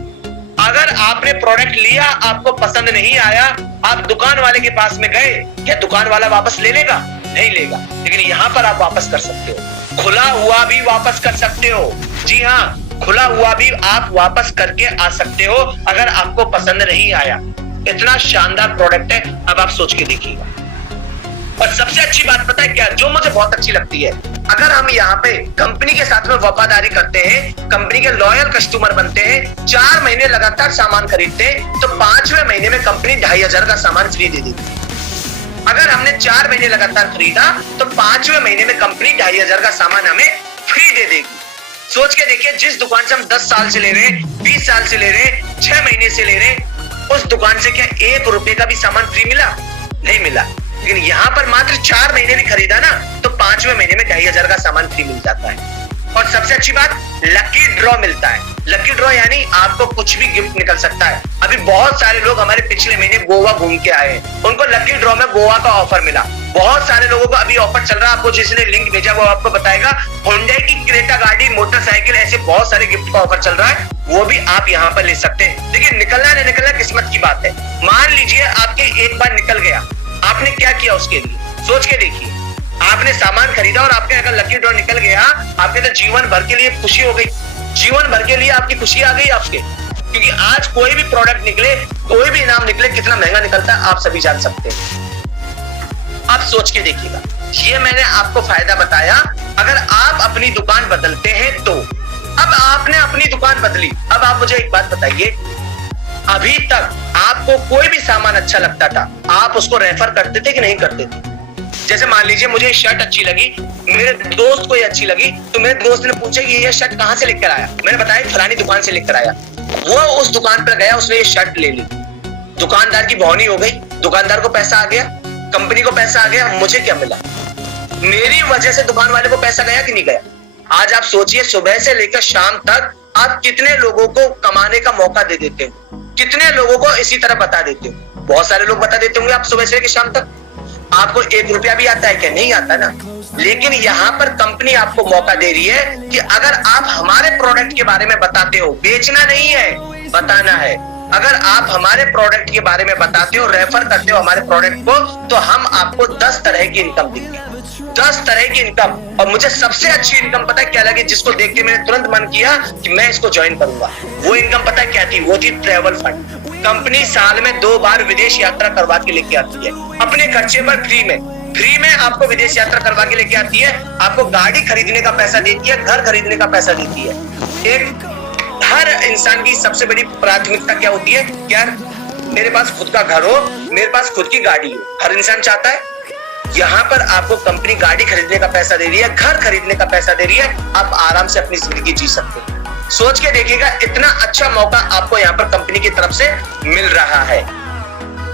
अगर आपने प्रोडक्ट लिया, आपको पसंद नहीं आया, आप दुकान वाले के पास में गए, क्या दुकान वाला वापस ले लेगा? नहीं लेगा। लेकिन यहाँ पर आप वापस कर सकते हो, खुला हुआ भी वापस कर सकते हो। जी हाँ, खुला हुआ भी आप वापस करके आ सकते हो अगर आपको पसंद नहीं आया। इतना शानदार प्रोडक्ट है। अब आप सोच के देखिएगा। और सबसे अच्छी बात पता है क्या, जो मुझे बहुत अच्छी लगती है, अगर हम यहाँ पे कंपनी के साथ में वफादारी करते हैं, कंपनी के लॉयल कस्टमर बनते हैं, 4 महीने लगातार सामान खरीदते हैं, तो 5वें महीने में कंपनी 2500 का सामान फ्री दे देगी। अगर हमने 4 महीने लगातार खरीदा तो 5वें महीने में कंपनी 2500 का सामान हमें फ्री दे देगी। सोच के देखिए, जिस दुकान से हम 10 साल से ले रहे हैं, 20 साल से ले रहे हैं, 6 महीने से ले रहे हैं, उस दुकान से क्या 1 रुपए का भी सामान फ्री मिला? नहीं मिला। लेकिन यहाँ पर मात्र 4 महीने भी खरीदा ना तो 5वें महीने में 2500 का सामान फ्री मिल जाता है। और सबसे अच्छी बात, लकी ड्रॉ मिलता है। लकी ड्रॉ यानी आपको कुछ भी गिफ्ट निकल सकता है। अभी बहुत सारे लोग हमारे पिछले महीने गोवा घूम के आए, उनको लकी ड्रॉ में गोवा का ऑफर मिला। बहुत सारे लोगों को अभी ऑफर चल रहा है, आपको जिसने लिंक भेजा वो आपको बताएगा। हुंडई की क्रेटा गाड़ी, मोटरसाइकिल, ऐसे बहुत सारे गिफ्ट का ऑफर चल रहा है, वो भी आप यहाँ पर ले सकते हैं। लेकिन निकलना नहीं निकलना किस्मत की बात है। मान लीजिए आपके एक बार निकल गया, आपने क्या किया उसके लिए? सोच के देखिए। आपने सामान खरीदा और आपके अगर लकी ड्रॉ निकल गया, आपके तो जीवन भर के लिए खुशी हो गई, जीवन भर के लिए आपकी खुशी आ गई आपके। क्योंकि आज कोई भी प्रोडक्ट निकले, कोई भी इनाम निकले, कितना महंगा निकलता है आप सभी जान सकते हैं। आप सोच के देखिएगा, ये मैंने आपको फायदा बताया। अगर आप अपनी दुकान बदलते हैं तो, अब आपने अपनी दुकान बदली, अब आप मुझे एक बात बताइए, अभी तक आपको कोई भी सामान अच्छा लगता था, आप उसको रेफर करते थे कि नहीं करते थे? जैसे मान लीजिए मुझे शर्ट अच्छी लगी, मेरे दोस्त को ये अच्छी लगी, तो मेरे दोस्त ने पूछा कि ये शर्ट कहाँ से लेकर आया? मैंने बताया फलानी दुकान से लेकर आया। वो उस दुकान पर गया, उसने ये शर्ट ले ली, दुकानदार की भौनी हो गई, दुकानदार को पैसा आ गया, कंपनी को पैसा आ गया, मुझे क्या मिला? मेरी वजह से दुकान वाले को पैसा गया कि नहीं गया? आज आप सोचिए, सुबह से लेकर शाम तक आप कितने लोगों को कमाने का मौका दे देते हो, कितने लोगों को इसी तरह बता देते हो। बहुत सारे लोग बता देते होंगे आप सुबह से लेकर शाम तक। आपको 1 रुपया भी आता है क्या? नहीं आता ना। लेकिन यहाँ पर कंपनी आपको मौका दे रही है कि अगर आप हमारे प्रोडक्ट के बारे में बताते हो, बेचना नहीं है, बताना है। अगर आप हमारे प्रोडक्ट के बारे में बताते हो, रेफर करते हो हमारे प्रोडक्ट को, तो हम आपको 10 तरह की इनकम देंगे, 10 तरह की इनकम। और मुझे सबसे अच्छी इनकम पता है क्या लगी, जिसको देख के मैंने तुरंत मन किया कि मैं इसको ज्वाइन करूंगा। वो इनकम पता है क्या थी? वो थी ट्रैवल फंड। कंपनी साल में 2 बार विदेश यात्रा करवा के लेके आती है, अपने खर्चे पर फ्री में आपको विदेश यात्रा करवा के लेके आती है। आपको गाड़ी खरीदने का पैसा देती है, घर खरीदने का पैसा देती है। एक हर इंसान की सबसे बड़ी प्राथमिकता क्या होती है? यार मेरे पास खुद का घर हो, मेरे पास खुद की गाड़ी हो, हर इंसान चाहता है। यहाँ पर आपको कंपनी गाड़ी खरीदने का पैसा दे रही है, घर खरीदने का पैसा दे रही है, आप आराम से अपनी जिंदगी जी सकते हो। सोच के देखिएगा, इतना अच्छा मौका आपको यहाँ पर कंपनी की तरफ से मिल रहा है।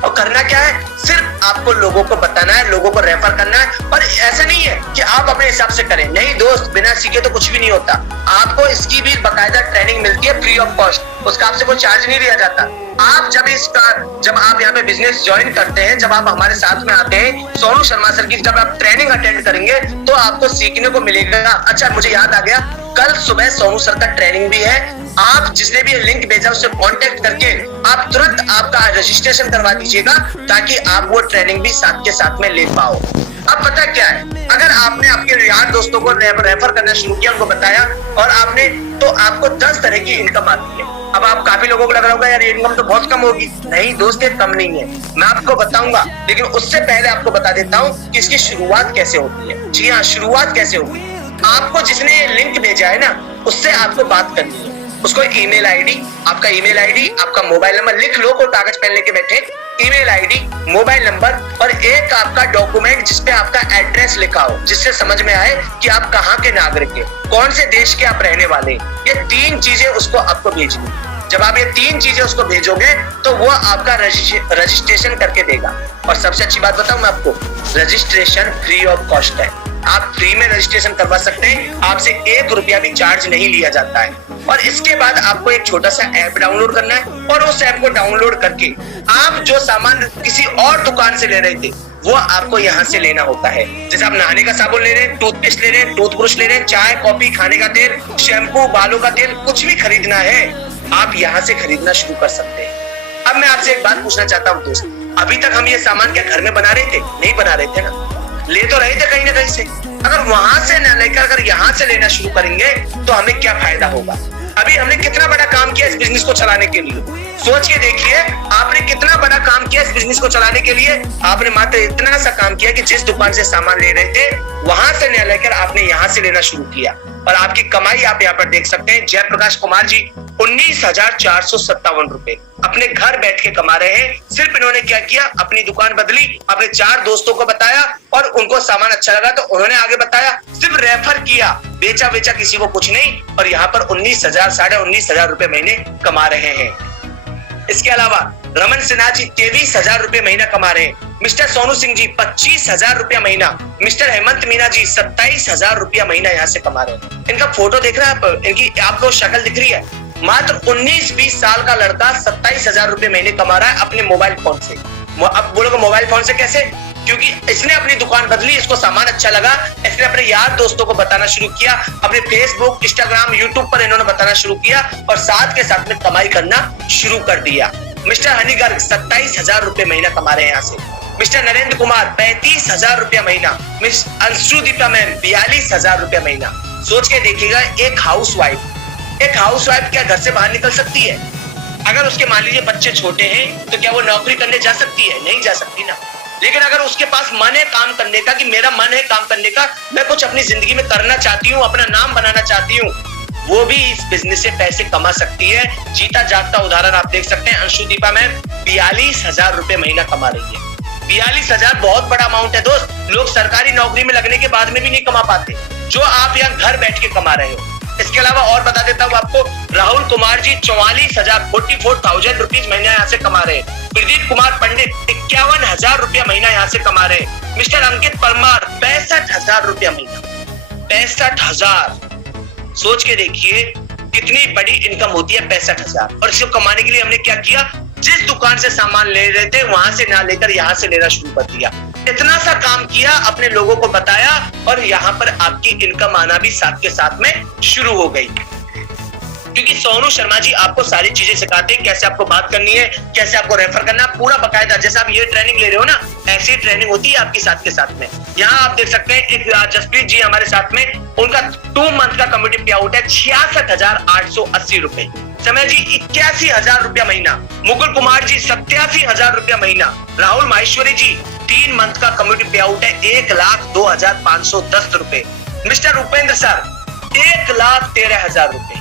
और करना क्या है? सिर्फ आपको लोगों को बताना है, लोगों को रेफर करना है। और ऐसा नहीं है कि आप अपने हिसाब से करें, नहीं दोस्त, बिना सीखे तो कुछ भी नहीं होता। आपको इसकी भी बकायदा ट्रेनिंग मिलती है फ्री ऑफ कॉस्ट, उसका आपसे कोई चार्ज नहीं लिया जाता। आप जब आप यहाँ पे बिजनेस ज्वाइन करते हैं, जब आप हमारे साथ में आते हैं, सोनू शर्मा सर की जब आप ट्रेनिंग अटेंड करेंगे तो आपको सीखने को मिलेगा। अच्छा, मुझे याद आ गया, कल सुबह सोनू सर का ट्रेनिंग भी है। आप जिसने भी लिंक भेजा उससे कांटेक्ट करके आप तुरंत आपका रजिस्ट्रेशन करवा दीजिएगा, ताकि आप वो ट्रेनिंग भी साथ के साथ में ले पाओ। अब पता क्या है, अगर आपने आपके यार दोस्तों को रेफर करना शुरू किया, उनको बताया और आपने, तो आपको 10 तरह की इनकम आती है। अब आप काफी लोगों को लग रहा होगा यार ये इनकम तो बहुत कम होगी। नहीं दोस्त, ये कम नहीं है, मैं आपको बताऊंगा। लेकिन उससे पहले आपको बता देता हूँ कि इसकी शुरुआत कैसे होती है। जी हाँ, शुरुआत कैसे होगी। आपको जिसने ये लिंक भेजा है ना, उससे आपको बात करनी है। उसको ईमेल आईडी, आपका ईमेल आईडी, आपका मोबाइल नंबर लिख लो, कोई कागज पेन लेके बैठे, ईमेल आईडी, मोबाइल नंबर और एक आपका डॉक्यूमेंट जिसपे आपका एड्रेस लिखा हो, जिससे समझ में आए कि आप कहाँ के नागरिक हैं, कौन से देश के आप रहने वाले। ये 3 चीजें उसको आपको भेजनी। जब आप ये 3 चीजें उसको भेजोगे तो वो आपका रजिस्ट्रेशन करके देगा। और सबसे अच्छी बात बताऊं मैं आपको, रजिस्ट्रेशन फ्री ऑफ कॉस्ट है। आप फ्री में रजिस्ट्रेशन करवा सकते हैं, आपसे 1 रुपया भी चार्ज नहीं लिया जाता है। और इसके बाद आपको एक छोटा सा ऐप डाउनलोड करना है और उस ऐप को डाउनलोड करके आप जो सामान किसी और दुकान से ले रहे थे वो आपको यहाँ से लेना होता है। जैसे आप नहाने का साबुन ले रहे हैं, टूथपेस्ट ले रहे हैं, टूथब्रश ले रहे हैं, चाय, कॉफी, खाने का तेल, शैम्पू, बालों का तेल, कुछ भी खरीदना है आप यहाँ से खरीदना शुरू कर सकते हैं। अब मैं आपसे एक बात पूछना चाहता हूँ दोस्त, अभी तक हम ये सामान क्या घर में बना रहे थे? नहीं बना रहे थे ना, ले तो रहे थे कहीं ना कहीं से। अगर वहां से न लेकर अगर यहाँ से लेना शुरू करेंगे तो हमें क्या फायदा होगा? अभी हमने कितना बड़ा काम किया इस बिजनेस को चलाने के लिए, सोच के देखिए। आपने कितना बड़ा काम किया इस बिजनेस को चलाने के लिए। आपने मात्र इतना सा काम किया कि जिस दुकान से सामान ले रहे थे वहां से न लेकर आपने यहाँ से लेना शुरू किया। और आपकी कमाई आप यहाँ पर देख सकते हैं। जयप्रकाश कुमार जी 19,457 रुपए अपने घर बैठ के कमा रहे हैं। सिर्फ इन्होंने क्या किया, अपनी दुकान बदली, अपने 4 दोस्तों को बताया और उनको सामान अच्छा लगा तो उन्होंने आगे बताया, सिर्फ रेफर किया, बेचा किसी को कुछ नहीं। और यहाँ पर 19,000 साढ़े 19,000 रुपए महीने कमा रहे हैं। इसके अलावा रमन सिन्हा जी 23,000 रुपए महीना कमा रहे हैं। मिस्टर सोनू सिंह जी 25,000 रुपया महीना। मिस्टर हेमंत मीना जी 27,000 रुपया महीना यहाँ से कमा रहे हैं। इनका फोटो देख रहे हैं आप, इनकी आपको शक्ल दिख रही है। मात्र 19-20 साल का लड़का 27,000 रुपए महीने कमा रहा है अपने मोबाइल फोन से। अब बोलोगे मोबाइल फोन से कैसे? क्योंकि इसने अपनी दुकान बदली, इसको सामान अच्छा लगा, इसने अपने यार दोस्तों को बताना शुरू किया, अपने फेसबुक, इंस्टाग्राम, यूट्यूब पर इन्होंने बताना शुरू किया और साथ के साथ में कमाई करना शुरू कर दिया। मिस्टर हनी गर्ग 27,000 रुपए महीना कमा रहे हैं यहाँ से। मिस्टर नरेंद्र कुमार 35,000 रुपया महीना। मिस अंशु दीपा मैम 42,000 रुपया महीना। सोच के देखिएगा, एक हाउसवाइफ क्या घर से बाहर निकल सकती है? अगर उसके मान लीजिए बच्चे छोटे हैं तो क्या वो नौकरी करने जा सकती है? नहीं जा सकती ना। लेकिन अगर उसके पास मन है काम करने का, कि मेरा मन है काम करने का, मैं कुछ अपनी जिंदगी में करना चाहती हूँ, अपना नाम बनाना चाहती हूँ, वो भी इस बिजनेस से पैसे कमा सकती है। जीता जागता उदाहरण आप देख सकते हैं। अंशु दीपा मैम 42,000 रुपए महीना कमा रही है। 42,000 बहुत बड़ा अमाउंट है दोस्त। लोग सरकारी नौकरी में लगने के बाद में भी नहीं कमा पाते, जो आप यहाँ घर बैठ के कमा रहे हो। इसके अलावा और बता देता हूँ आपको, राहुल कुमार जी 44,000 44,000 रुपीज महीना यहाँ से कमा रहे हैं। प्रदीप कुमार पंडित 51,000 रुपया महीना यहाँ से कमा रहे हैं। मिस्टर अंकित परमार 65,000 रुपया महीना, 65,000। सोच के देखिए कितनी बड़ी इनकम होती है 65,000। और इसको कमाने के लिए हमने क्या किया, जिस दुकान से सामान ले रहे थे वहां से ना लेकर यहाँ से लेना शुरू कर दिया। इतना सा काम किया, अपने लोगों को बताया और यहाँ पर आपकी इनकम आना भी साथ के साथ में शुरू हो गई। क्योंकि सोनू शर्मा जी आपको सारी चीजें सिखाते हैं, कैसे आपको बात करनी है, कैसे आपको रेफर करना, पूरा बकायदा। जैसे आप ये ट्रेनिंग ले रहे हो ना, ऐसी ट्रेनिंग होती है आपके साथ के साथ में। यहाँ आप देख सकते हैं एक जसप्रीत जी हमारे साथ में, उनका 2 मंथ का कम्युनिटी पे आउट है 66,880 रुपए। समय जी 81,000 रुपया महीना। मुकुल कुमार जी 87,000 रुपया महीना। राहुल माहेश्वरी जी 3 मंथ का कम्युनिटी पे आउट है 1,02,510 रुपए। मिस्टर उपेंद्र सर 1,13,000 रुपए।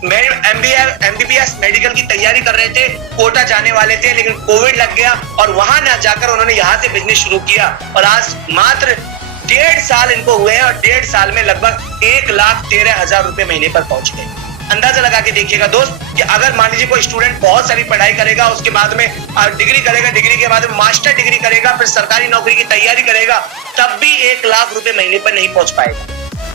एमबीबीएस मेडिकल की तैयारी कर रहे थे, कोटा जाने वाले थे, लेकिन कोविड लग गया और वहां ना जाकर उन्होंने यहाँ से बिजनेस शुरू किया और आज मात्र 1.5 साल इनको हुए हैं और 1.5 साल में लगभग 1,13,000 रुपए महीने पर पहुंच गए। अंदाजा लगा के देखिएगा दोस्त कि अगर मान लीजिए कोई स्टूडेंट बहुत सारी पढ़ाई करेगा, उसके बाद में डिग्री करेगा, डिग्री के बाद में मास्टर डिग्री करेगा, फिर सरकारी नौकरी की तैयारी करेगा, तब भी 1 लाख रुपए महीने पर नहीं पहुंच पाएगा।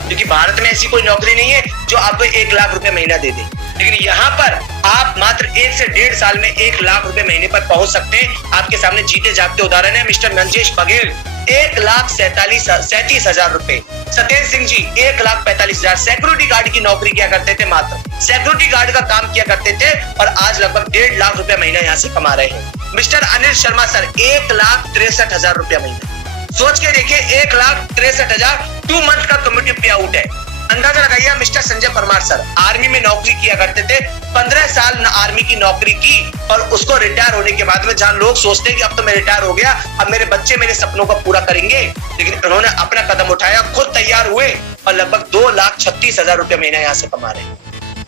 क्योंकि भारत में ऐसी कोई नौकरी नहीं है जो आपको 1 लाख रुपए महीना दे दे। लेकिन यहाँ पर आप मात्र 1 से 1.5 साल में 1 लाख रुपए महीने पर पहुंच सकते हैं। आपके सामने जीते जागते उदाहरण है। मिस्टर मंजेश बघेल 1,37,000 रुपए। सत्येंद्र सिंह जी 1,45,000। सिक्योरिटी गार्ड की नौकरी किया करते थे, मात्र सिक्योरिटी गार्ड का काम किया करते थे और आज लगभग 1.5 लाख रुपए महीना यहाँ से कमा रहे हैं। मिस्टर अनिल शर्मा सर 1,63,000 रुपया महीना। सोच के देखिए 1,63,000 2 मंथ का कम्युनिटी पे आउट है। अंदाजा लगाइए। Mister Sanjay Parmar sir army में नौकरी किया करते थे, 15 साल आर्मी की नौकरी की और उसको रिटायर होने के बाद में, जहां लोग सोचते हैं कि अब तो मैं रिटायर हो गया, अब मेरे बच्चे मेरे सपनों को पूरा करेंगे, लेकिन उन्होंने अपना कदम उठाया, खुद तैयार हुए और लगभग 2,36,000 रुपया महीना यहाँ से कमा रहे हैं।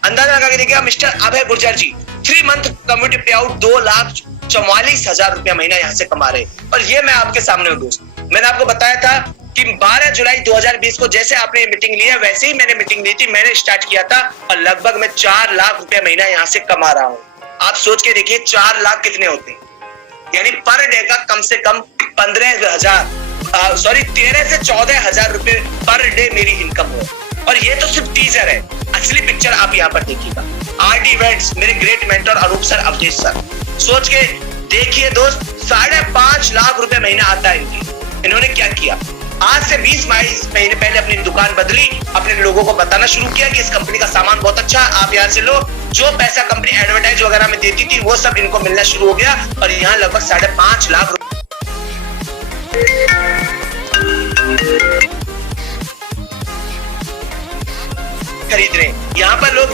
अंदाजा लगा के देखिए। मिस्टर अभय गुर्जर जी 3 मंथ कम्युनिटी पे आउट 2,44,000 रुपया महीना यहाँ से कमा रहे हैं। और ये मैं आपके सामने हूँ दोस्त। मैंने आपको बताया था कि 12 जुलाई 2020 को जैसे आपने ये मीटिंग लिया वैसे ही मैंने मीटिंग ली थी, मैंने स्टार्ट किया था और लगभग मैं 4 लाख रुपया महीना यहाँ से कमा रहा हूँ। आप सोच के देखिए 4 लाख कितने होते हैं, यानी पर डे का कम से कम 13 से 14,000 रुपए पर डे मेरी इनकम हो। और ये तो सिर्फ टीजर है, असली पिक्चर आप यहाँ पर देखिएगा। आरडी इवेंट्स, मेरे great mentor Anoop sir, Awadhesh sir, सोच के देखिए दोस्त 5.5 लाख रुपए महीना आता है इनकी। इन्होंने क्या किया, आज से 20 महीने पहले अपनी दुकान बदली, अपने लोगों को बताना शुरू किया कि इस कंपनी का सामान बहुत अच्छा है, आप यहाँ से लो। जो पैसा कंपनी एडवर्टाइज वगैरह में देती थी वो सब इनको मिलना शुरू हो गया और यहाँ लगभग 5.5 लाख खरीद रहे हैं। यहाँ पर लोग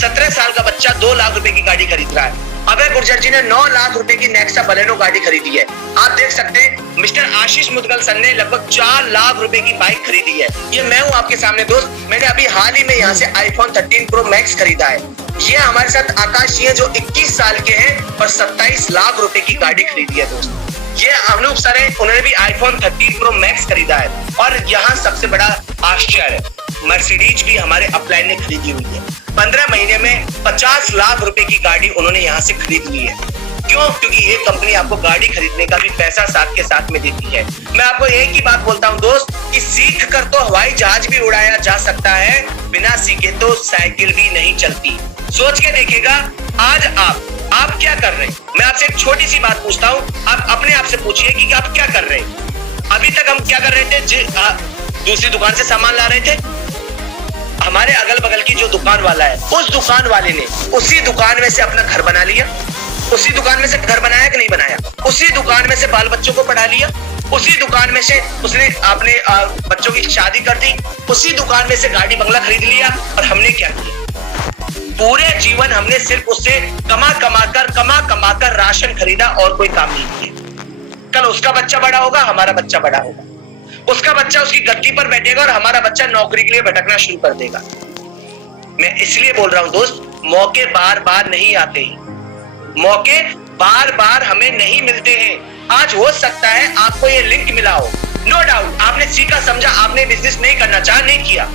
17 साल का बच्चा 2 लाख रुपए की गाड़ी खरीद रहा है। अभय गुर्जर जी ने 9 लाख रुपए की नेक्सा बलेनो गाड़ी खरीदी है। आप देख सकते हैं मिस्टर आशीष मुदगल सर ने लगभग 4 लाख रुपए की बाइक खरीदी है। ये मैं हूं आपके सामने दोस्त। मैंने अभी हाल ही में यहाँ से iPhone 13 Pro Max खरीदा है। ये हमारे साथ आकाश जी है जो 21 साल के हैं और 27 लाख रुपए की गाड़ी खरीदी है दोस्त। ये अनूप सर है, उन्होंने भी iPhone 13 Pro Max खरीदा है। और यहाँ सबसे बड़ा आश्चर्य, मर्सिडीज भी हमारे अपलाइन ने खरीदी हुई है। 15 महीने में 50 लाख रुपए की गाड़ी उन्होंने यहाँ से खरीद ली है। क्यों? क्योंकि ये कंपनी आपको गाड़ी खरीदने का भी पैसा साथ के साथ में देती है। मैं आपको एक ही बात बोलता हूँ दोस्त कि सीख कर तो हवाई जहाज भी उड़ाया जा सकता है, बिना सीखे तो साइकिल भी नहीं चलती। सोच के देखिएगा, आज आप क्या कर रहे हैं? मैं आपसे एक छोटी सी बात पूछता हूँ, आप अपने आप से पूछिए कि आप क्या कर रहे हैं। अभी तक हम क्या कर रहे थे? दूसरी दुकान से सामान ला रहे थे। हमारे अगल बगल की जो दुकान वाला है, उस दुकान वाले ने उसी दुकान में से अपना घर बना लिया। उसी दुकान में से घर बनाया कि नहीं बनाया? उसी दुकान में से बाल बच्चों को पढ़ा लिया। उसी दुकान में से उसने अपने बच्चों की शादी कर दी। उसी दुकान में से गाड़ी बंगला खरीद लिया। और हमने क्या किया? पूरे जीवन हमने सिर्फ उससे कमा कर राशन खरीदा और कोई काम नहीं किया। कल उसका बच्चा बड़ा होगा, हमारा बच्चा बड़ा होगा। उसका बच्चा उसकी गद्दी पर बैठेगा और हमारा बच्चा नौकरी के लिए भटकना शुरू कर देगा। मैं इसलिए बोल रहा हूं दोस्त, मौके बार बार नहीं आते हैं, मौके बार बार हमें नहीं मिलते हैं। आज हो सकता है आपको ये लिंक मिला हो, नो डाउट आपने सीखा समझा, आपने बिजनेस नहीं करना चाहा, नहीं किया।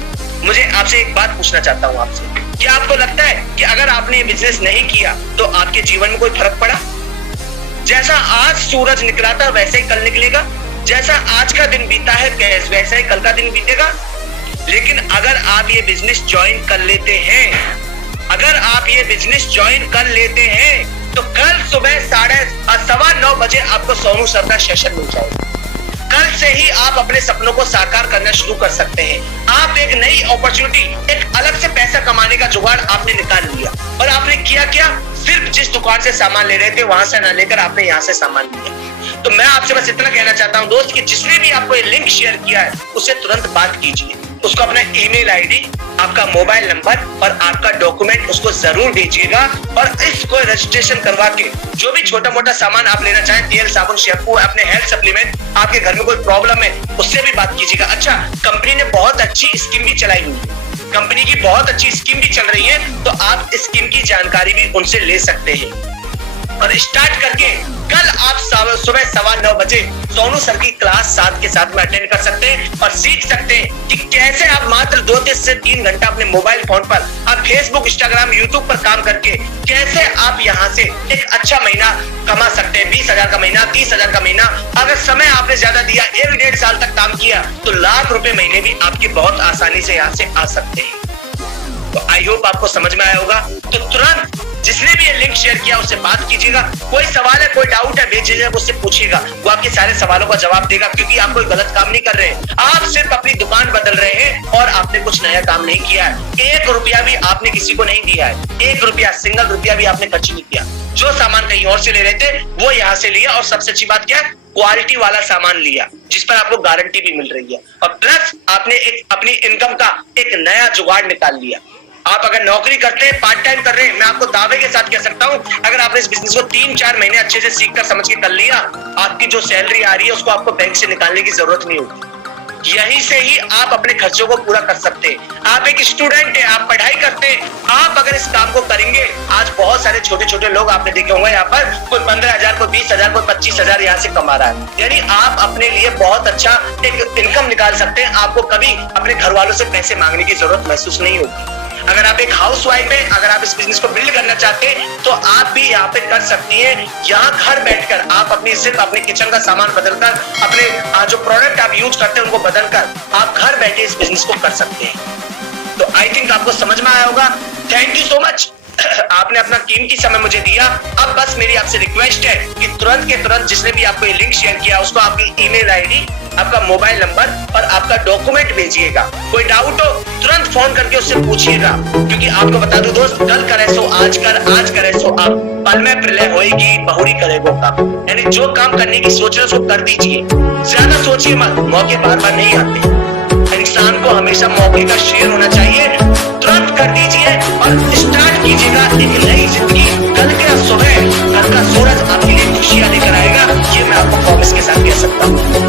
मुझे आपसे एक बात पूछना चाहता हूं आपसे, क्या आपको लगता है कि अगर आपने ये बिजनेस नहीं किया तो आपके जीवन में कोई फर्क पड़ा? जैसा आज सूरज निकला था वैसे ही कल निकलेगा, जैसा आज का दिन बीता है वैसा ही कल का दिन बीतेगा। लेकिन अगर आप ये बिजनेस ज्वाइन कर लेते हैं, अगर आप ये बिजनेस ज्वाइन कर लेते हैं तो कल सुबह 9:15 बजे आपको सोनू सर का सेशन मिल जाएगा। कल से ही आप अपने सपनों को साकार करना शुरू कर सकते हैं। आप एक नई अपॉर्चुनिटी, एक अलग से पैसा कमाने का जुगाड़ आपने निकाल लिया। और आपने किया क्या? सिर्फ जिस दुकान से सामान ले रहे थे वहां से ना लेकर आपने यहाँ से सामान लिया। तो मैं आपसे बस इतना कहना चाहता हूँ दोस्त कि जिसने भी आपको ये लिंक शेयर किया है उससे तुरंत बात कीजिए, उसको अपना ईमेल आईडी, आपका मोबाइल नंबर और आपका डॉक्यूमेंट उसको जरूर भेजिएगा। और इसको रजिस्ट्रेशन करवा के जो भी छोटा मोटा सामान आप लेना चाहें, तेल, साबुन, शैम्पू, अपने हेल्थ सप्लीमेंट, आपके घर में कोई प्रॉब्लम है उससे भी बात कीजिएगा। अच्छा, कंपनी ने बहुत अच्छी स्कीम भी चलाई हुई है, कंपनी की बहुत अच्छी स्कीम भी चल रही है, तो आप स्कीम की जानकारी भी उनसे ले सकते हैं। और स्टार्ट करके कल आप सुबह 9:15 बजे सोनू सर की क्लास 7 के साथ में अटेंड कर सकते हैं और सीख सकते हैं कि कैसे आप मात्र 2 से 3 घंटा अपने मोबाइल फोन पर आप फेसबुक, इंस्टाग्राम, यूट्यूब पर काम करके कैसे आप यहाँ से एक अच्छा महीना कमा सकते हैं। 20,000 का महीना, 30,000 का महीना। अगर समय आपने ज्यादा दिया, 1-1.5 साल तक काम किया तो लाख रुपए महीने भी आपके बहुत आसानी से यहाँ से आ सकते हैं। तो आई होप आपको समझ में आया होगा। तो तुरंत जिसने भी ये लिंक शेयर किया उससे बात कीजिएगा। कोई सवाल है, कोई डाउट है, बेझिझक उससे पूछिएगा, वो आपके सारे सवालों का जवाब देगा। क्योंकि आप कोई गलत काम नहीं कर रहे हैं, आप सिर्फ अपनी दुकान बदल रहे हैं और आपने कुछ नया काम नहीं किया है। 1 रुपया भी आपने किसी को नहीं दिया है, 1 रुपया, सिंगल रुपया भी आपने खर्च नहीं किया। जो सामान कहीं और से ले रहे थे वो यहाँ से लिया, और सबसे अच्छी बात क्या है, क्वालिटी वाला सामान लिया जिस पर आपको गारंटी भी मिल रही है। और प्लस आपने एक अपनी इनकम का एक नया जुगाड़ निकाल लिया। आप अगर नौकरी करते हैं, पार्ट टाइम कर रहे हैं, मैं आपको दावे के साथ कह सकता हूं, अगर आपने इस बिजनेस को 3-4 महीने अच्छे से सीख कर समझ के कर लिया, आपकी जो सैलरी आ रही है उसको आपको बैंक से निकालने की जरूरत नहीं होगी। यहीं से ही आप अपने खर्चों को पूरा कर सकते हैं। आप एक स्टूडेंट हैं, आप पढ़ाई करते हैं, आप अगर इस काम को करेंगे, आज बहुत सारे छोटे छोटे लोग आपने देखे होंगे यहाँ पर, कोई 15,000, कोई 20,000, कोई 25,000 यहाँ से कमा रहा है। यानी आप अपने लिए बहुत अच्छा एक इनकम निकाल सकते हैं। आपको कभी अपने घर वालों से पैसे मांगने की जरूरत महसूस नहीं होगी। अगर आप एक हाउसवाइफ हैं, अगर आप इस बिजनेस को बिल्ड करना चाहते हैं तो आप भी यहाँ पे कर सकती हैं। यहाँ घर बैठकर आप सिर्फ अपने किचन का सामान बदलकर, अपने जो प्रोडक्ट आप यूज करते हैं उनको बदलकर आप घर बैठे इस बिजनेस को कर सकते हैं। तो आई थिंक आपको समझ में आया होगा। थैंक यू सो मच, आपने अपना कीमती समय मुझे दिया। अब बस मेरी आपसे रिक्वेस्ट है कि तुरंत के तुरंत जिसने भी आपको ये लिंक शेयर किया उसको आपकी ईमेल आईडी, आपका मोबाइल नंबर और आपका डॉक्यूमेंट भेजिएगा। कोई डाउट हो तुरंत फोन करके उससे पूछिएगा। क्योंकि आपको बता दूं दोस्त, कल करे सो आज कर, आज करे सो अब, पल में प्रलय होएगी, बहुरी करेगो काम। यानी जो काम करने की सोच रहे उसको कर दीजिए, ज्यादा सोचिए मत, मौके बार बार नहीं आते। इंसान को हमेशा मौके का शेर होना चाहिए। तुरंत कर दीजिए और स्टार्ट कीजिएगा एक नई जिंदगी। कल का सुबह, कल का सूरज आपके लिए खुशियां लेकर आएगा, ये मैं आपको प्रॉमिस के साथ कह सकता हूँ।